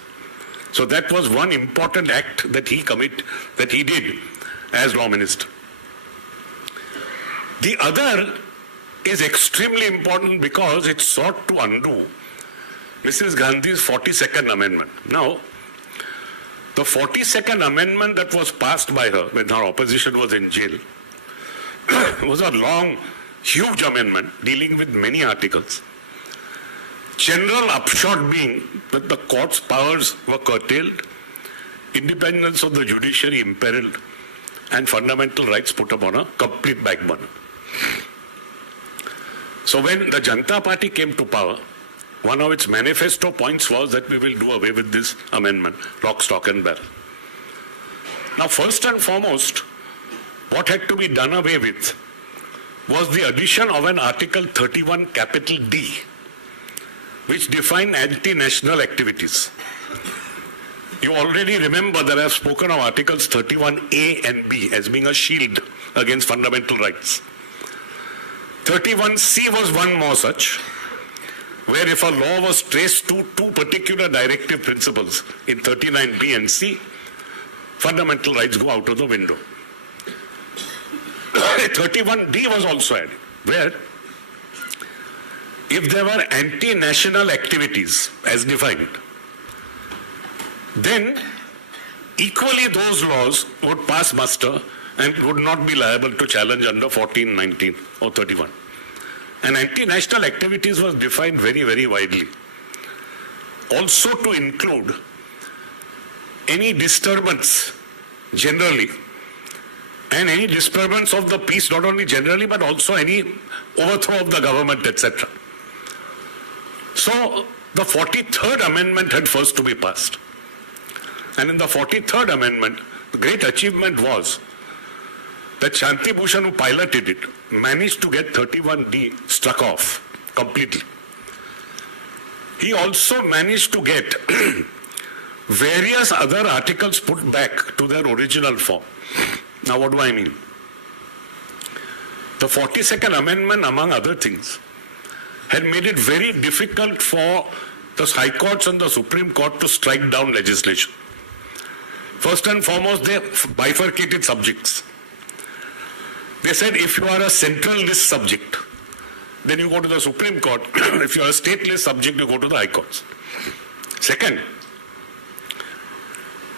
So that was one important act that he did as Law Minister. The other is extremely important because it sought to undo Mrs. Gandhi's 42nd Amendment. Now, the 42nd Amendment that was passed by her when her opposition was in jail was a long, huge amendment dealing with many articles. General upshot being that the court's powers were curtailed, independence of the judiciary imperiled, and fundamental rights put upon a complete back burner. So when the Janata Party came to power, one of its manifesto points was that we will do away with this amendment, lock, stock and barrel. Now, first and foremost, what had to be done away with was the addition of an Article 31 capital D, which defined anti-national activities. You already remember that I have spoken of Articles 31A and B as being a shield against fundamental rights. 31C was one more such, where if a law was traced to two particular directive principles in 39B and C, fundamental rights go out of the window. 31D was also added, where if there were anti-national activities as defined, then equally those laws would pass muster and would not be liable to challenge under 14, 19 or 31. And anti-national activities was defined very, very widely. Also to include any disturbance generally, and any disturbance of the peace, not only generally, but also any overthrow of the government, etc. So the 43rd Amendment had first to be passed. And in the 43rd Amendment, the great achievement was that Shanti Bhushan, who piloted it, managed to get 31D struck off completely. He also managed to get various other articles put back to their original form. Now, what do I mean? The 42nd Amendment, among other things, had made it very difficult for the High Courts and the Supreme Court to strike down legislation. First and foremost, they bifurcated subjects. They said if you are a central list subject, then you go to the Supreme Court. If you are a state list subject, you go to the High Courts. Second,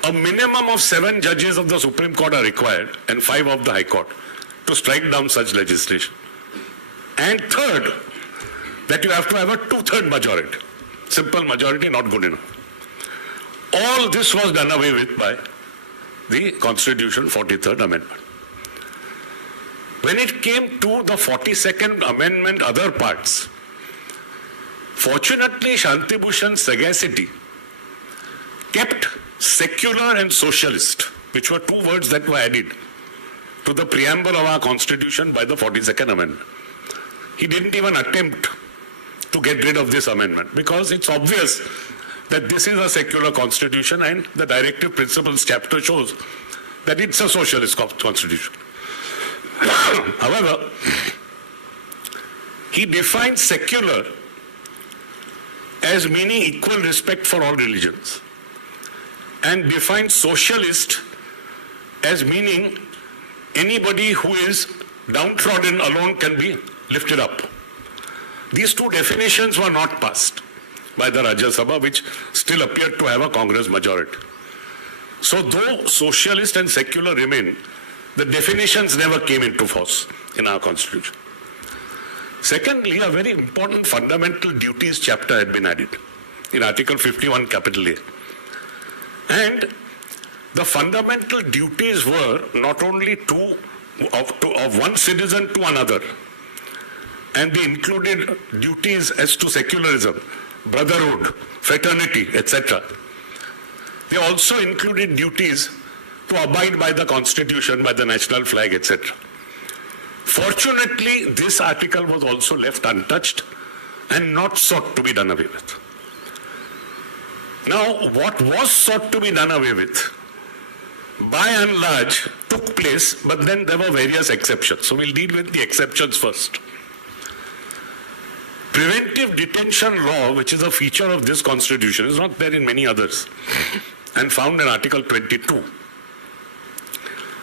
a minimum of 7 judges of the Supreme Court are required and 5 of the High Court to strike down such legislation. And third, that you have to have a 2/3 majority. Simple majority, not good enough. All this was done away with by the Constitution 43rd Amendment. When it came to the 42nd Amendment, other parts, fortunately Shanti Bhushan's sagacity kept secular and socialist, which were 2 words that were added to the preamble of our Constitution by the 42nd Amendment. He didn't even attempt to get rid of this amendment, because it's obvious that this is a secular constitution and the directive principles chapter shows that it's a socialist constitution. However, he defines secular as meaning equal respect for all religions and defines socialist as meaning anybody who is downtrodden alone can be lifted up. These two definitions were not passed by the Rajya Sabha, which still appeared to have a Congress majority. So though socialist and secular remain, the definitions never came into force in our constitution. Secondly, a very important fundamental duties chapter had been added in Article 51, capital A. And the fundamental duties were not only of one citizen to another, and they included duties as to secularism, brotherhood, fraternity, etc. They also included duties to abide by the constitution, by the national flag, etc. Fortunately, this article was also left untouched and not sought to be done away with. Now, what was sought to be done away with, by and large, took place, but then there were various exceptions. So we'll deal with the exceptions first. Preventive detention law, which is a feature of this constitution, is not there in many others, and found in Article 22.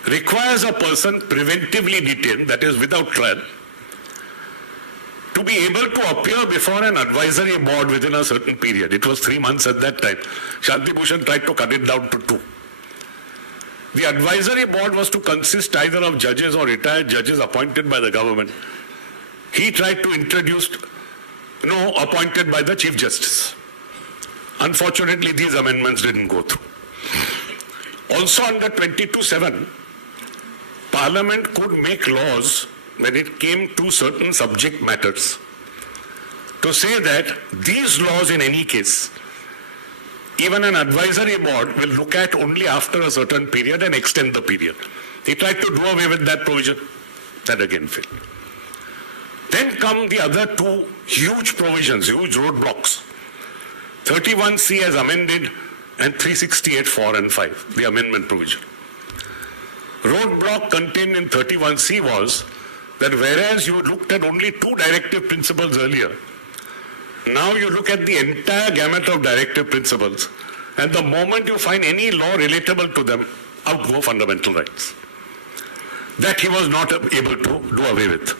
Requires a person preventively detained, that is without trial, to be able to appear before an advisory board within a certain period. It was 3 months at that time. Shanti Bhushan tried to cut it down to 2. The advisory board was to consist either of judges or retired judges appointed by the government. He tried to introduce, appointed by the Chief Justice. Unfortunately, these amendments didn't go through. Also under 22(7), Parliament could make laws when it came to certain subject matters to say that these laws in any case, even an advisory board will look at only after a certain period and extend the period. He tried to do away with that provision. That again failed. Then come the other two huge provisions, huge roadblocks. 31C as amended and 368 4 and 5, the amendment provision. Roadblock contained in 31C was that whereas you looked at only 2 directive principles earlier, now you look at the entire gamut of directive principles, and the moment you find any law relatable to them, out go fundamental rights. That he was not able to do away with.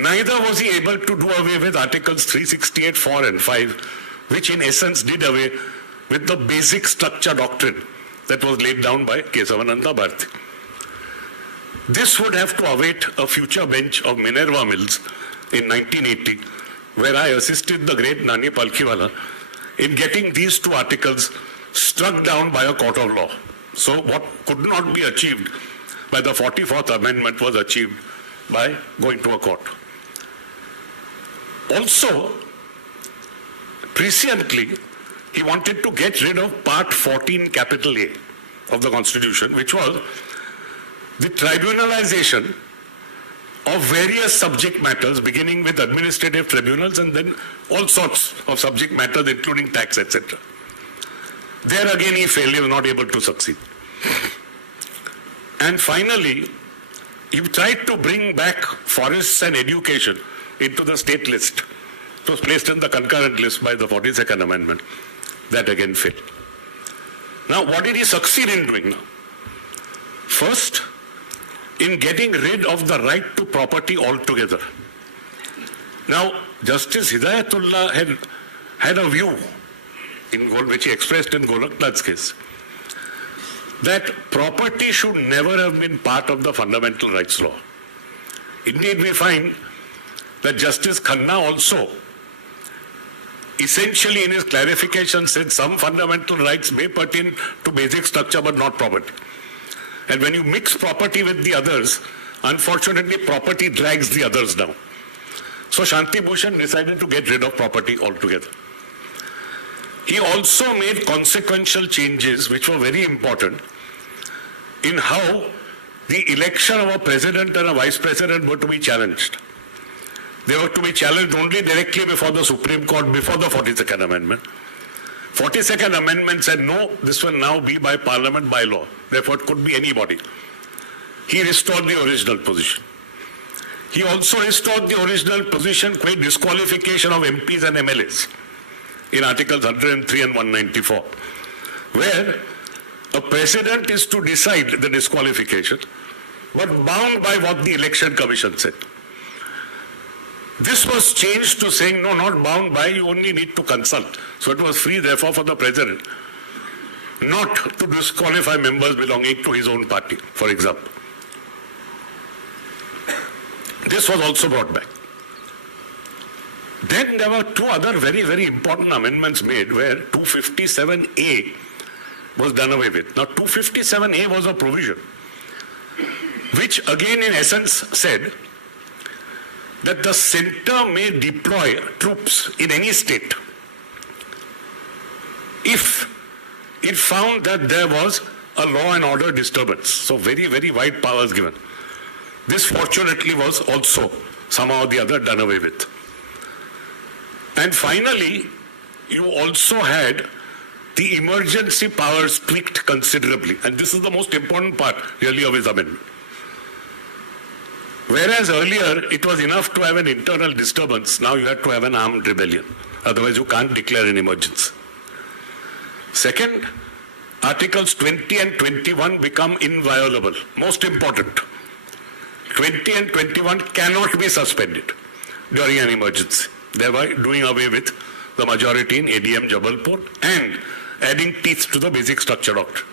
Neither was he able to do away with Articles 368, 4 and 5, which in essence did away with the basic structure doctrine that was laid down by Kesavananda Bharati. This would have to await a future bench of Minerva Mills in 1980, where I assisted the great Nani Palkhiwala in getting these 2 articles struck down by a court of law. So what could not be achieved by the 44th Amendment was achieved by going to a court. Also, presciently, he wanted to get rid of Part 14, capital A of the Constitution, which was the tribunalization of various subject matters, beginning with administrative tribunals and then all sorts of subject matters, including tax, etc. There again he failed, he was not able to succeed. And finally, he tried to bring back forests and education into the state list. It was placed in the concurrent list by the 42nd Amendment. That again failed. Now, what did he succeed in doing now? First, in getting rid of the right to property altogether. Now, Justice Hidayatullah had a view, which he expressed in Golaknath's case, that property should never have been part of the fundamental rights law. Indeed, we find that Justice Khanna also, essentially in his clarification, said some fundamental rights may pertain to basic structure but not property. And when you mix property with the others, unfortunately, property drags the others down. So Shanti Bhushan decided to get rid of property altogether. He also made consequential changes which were very important in how the election of a president and a vice president were to be challenged. They were to be challenged only directly before the Supreme Court, before the 42nd Amendment. 42nd Amendment said, no, this will now be by Parliament by law. Therefore, it could be anybody. He restored the original position. He also restored the original position, quite disqualification of MPs and MLAs in Articles 103 and 194, where a president is to decide the disqualification, but bound by what the Election Commission said. This was changed to saying, no, not bound by, you only need to consult. So it was free, therefore, for the president not to disqualify members belonging to his own party, for example. This was also brought back. Then there were two other very, very important amendments made where 257A was done away with. Now, 257A was a provision which again in essence said that the center may deploy troops in any state if it found that there was a law and order disturbance. So very, very wide powers given. This fortunately was also somehow or the other done away with. And finally, you also had the emergency powers tweaked considerably. And this is the most important part really of his amendment. Whereas earlier it was enough to have an internal disturbance, now you have to have an armed rebellion. Otherwise you can't declare an emergency. Second, Articles 20 and 21 become inviolable. Most important. 20 and 21 cannot be suspended during an emergency, thereby doing away with the majority in ADM Jabalpur and adding teeth to the basic structure doctrine.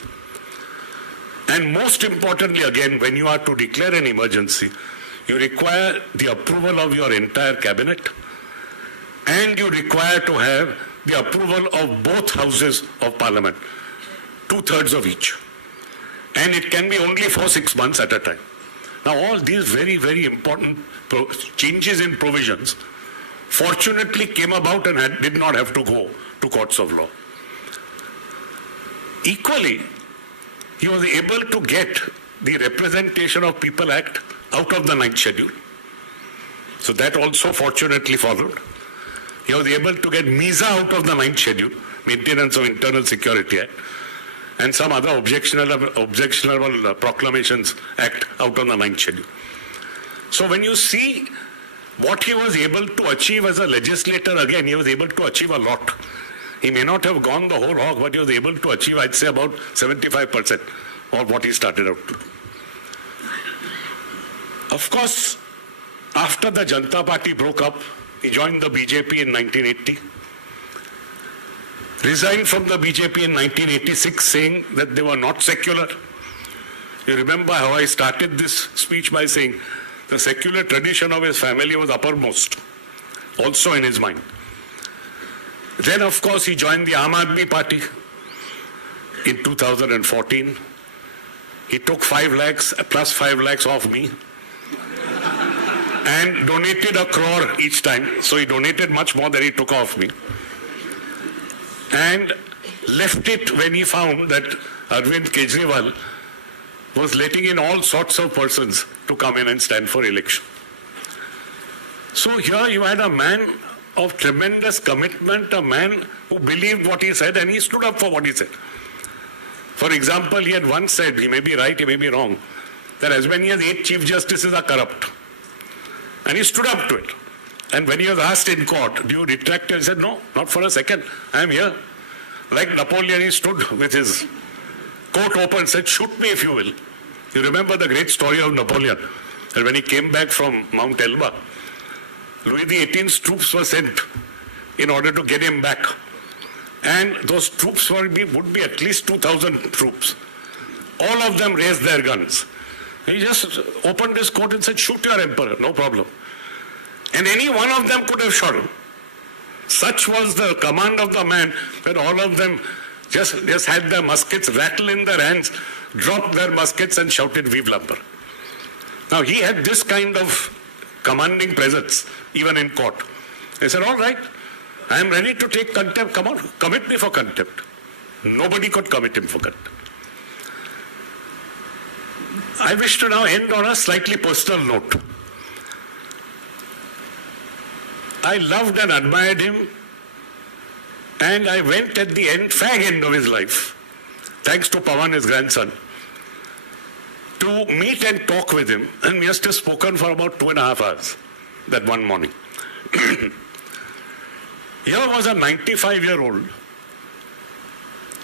And most importantly, again, when you are to declare an emergency, you require the approval of your entire cabinet and you require to have the approval of both houses of parliament, 2/3 of each. And it can be only for 6 months at a time. Now, all these very, very important changes in provisions fortunately came about and did not have to go to courts of law. Equally, he was able to get the Representation of People Act out of the 9th schedule. So that also fortunately followed. He was able to get MISA out of the 9th schedule, Maintenance of Internal Security Act, and some other objectionable proclamations act out on the 9th schedule. So when you see what he was able to achieve as a legislator, again, he was able to achieve a lot. He may not have gone the whole hog, but he was able to achieve, I'd say, about 75% of what he started out to do. Of course, after the Janata Party broke up, he joined the BJP in 1980. Resigned from the BJP in 1986 saying that they were not secular. You remember how I started this speech by saying the secular tradition of his family was uppermost, also in his mind. Then, of course, he joined the Aam Aadmi Party in 2014. He took 5 lakhs plus 5 lakhs off me and donated 1 crore each time. So he donated much more than he took off me. And left it when he found that Arvind Kejriwal was letting in all sorts of persons to come in and stand for election. So here you had a man of tremendous commitment, a man who believed what he said and he stood up for what he said. For example, he had once said, he may be right, he may be wrong, that as many as 8 chief justices are corrupt. And he stood up to it. And when he was asked in court, do you retract it? He said, no, not for a second. I am here. Like Napoleon, he stood with his coat open and said, shoot me if you will. You remember the great story of Napoleon. And when he came back from Mount Elba, Louis XVIII's troops were sent in order to get him back. And those troops would be at least 2,000 troops. All of them raised their guns. He just opened his coat and said, shoot your emperor, no problem. And any one of them could have shot him. Such was the command of the man that all of them just had their muskets rattle in their hands, dropped their muskets and shouted, Vive l'Empereur. Now he had this kind of commanding presence even in court. They said, all right, I am ready to take contempt. Come on, commit me for contempt. Nobody could commit him for contempt. I wish to now end on a slightly personal note. I loved and admired him, and I went at the fag end of his life, thanks to Pawan, his grandson, to meet and talk with him. And we must have spoken for about 2.5 hours that one morning. Here was a 95-year-old.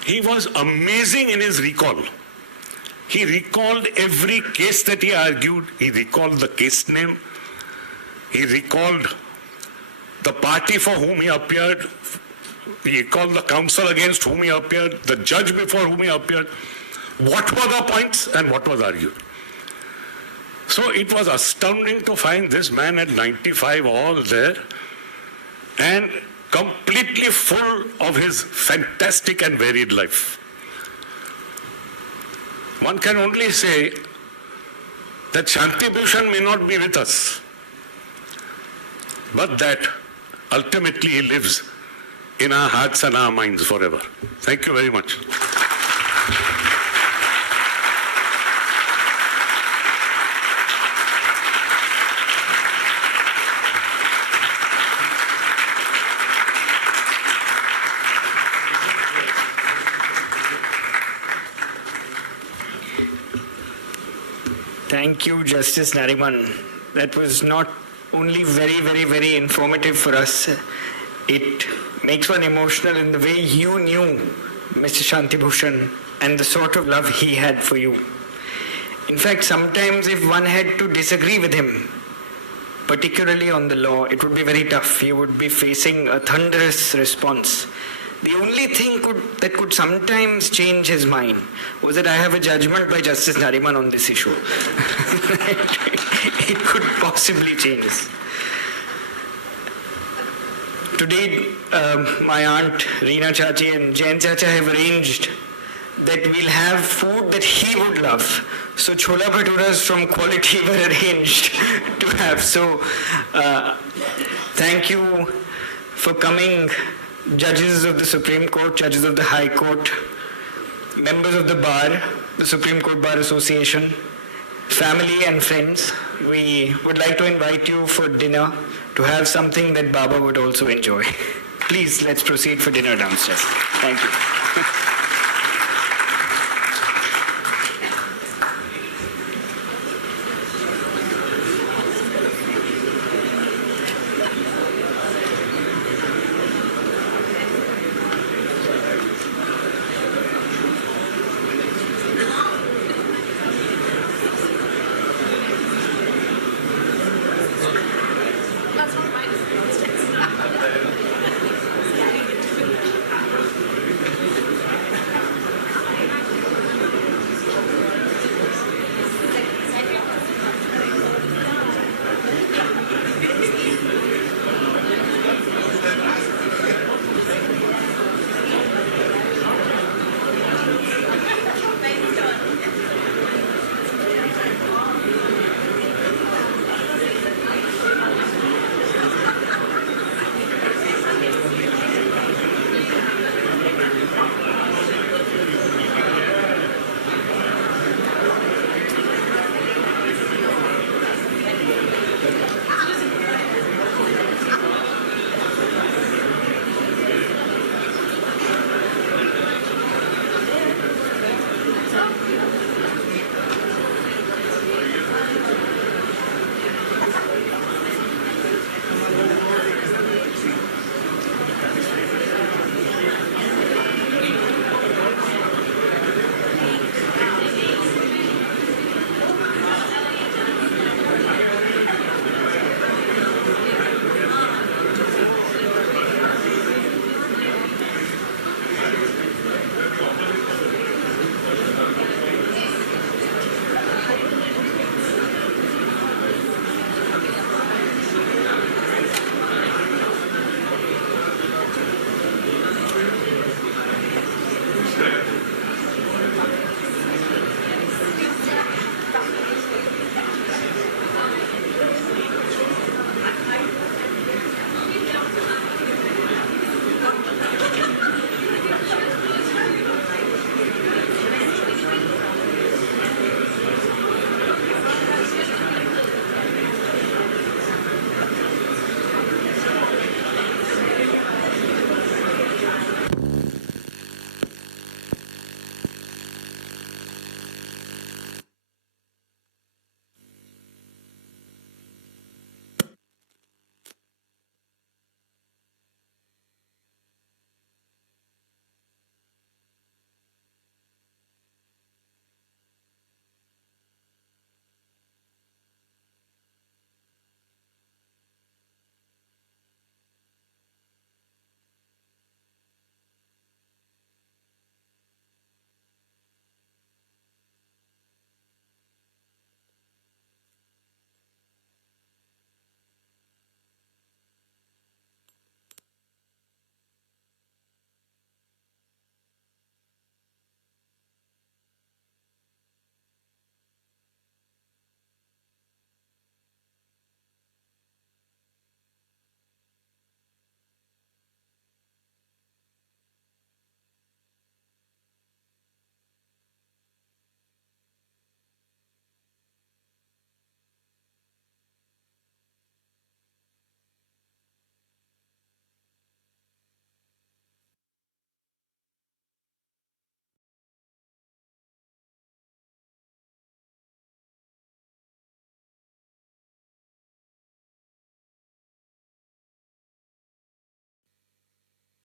He was amazing in his recall. He recalled every case that he argued. He recalled the case name. He recalled the party for whom he appeared. He recalled the counsel against whom he appeared, the judge before whom he appeared, what were the points and what was argued. So it was astounding to find this man at 95 all there and completely full of his fantastic and varied life. One can only say that Shanti Bhushan may not be with us, but that ultimately he lives in our hearts and our minds forever. Thank you very much. Thank you, Justice Nariman. That was not only very, very, very informative for us. It makes one emotional in the way you knew Mr. Shanti Bhushan and the sort of love he had for you. In fact, sometimes if one had to disagree with him, particularly on the law, it would be very tough. He would be facing a thunderous response. The only thing that could sometimes change his mind was that I have a judgment by Justice Nariman on this issue. It could possibly change this. Today, my aunt Reena Chachi and Jain Chacha have arranged that we'll have food that he would love. So chola bhaturas from quality were arranged to have. So thank you for coming, judges of the Supreme Court, judges of the High Court, members of the Bar, the Supreme Court Bar Association, family and friends. We would like to invite you for dinner to have something that Baba would also enjoy. Please, let's proceed for dinner downstairs. Thank you.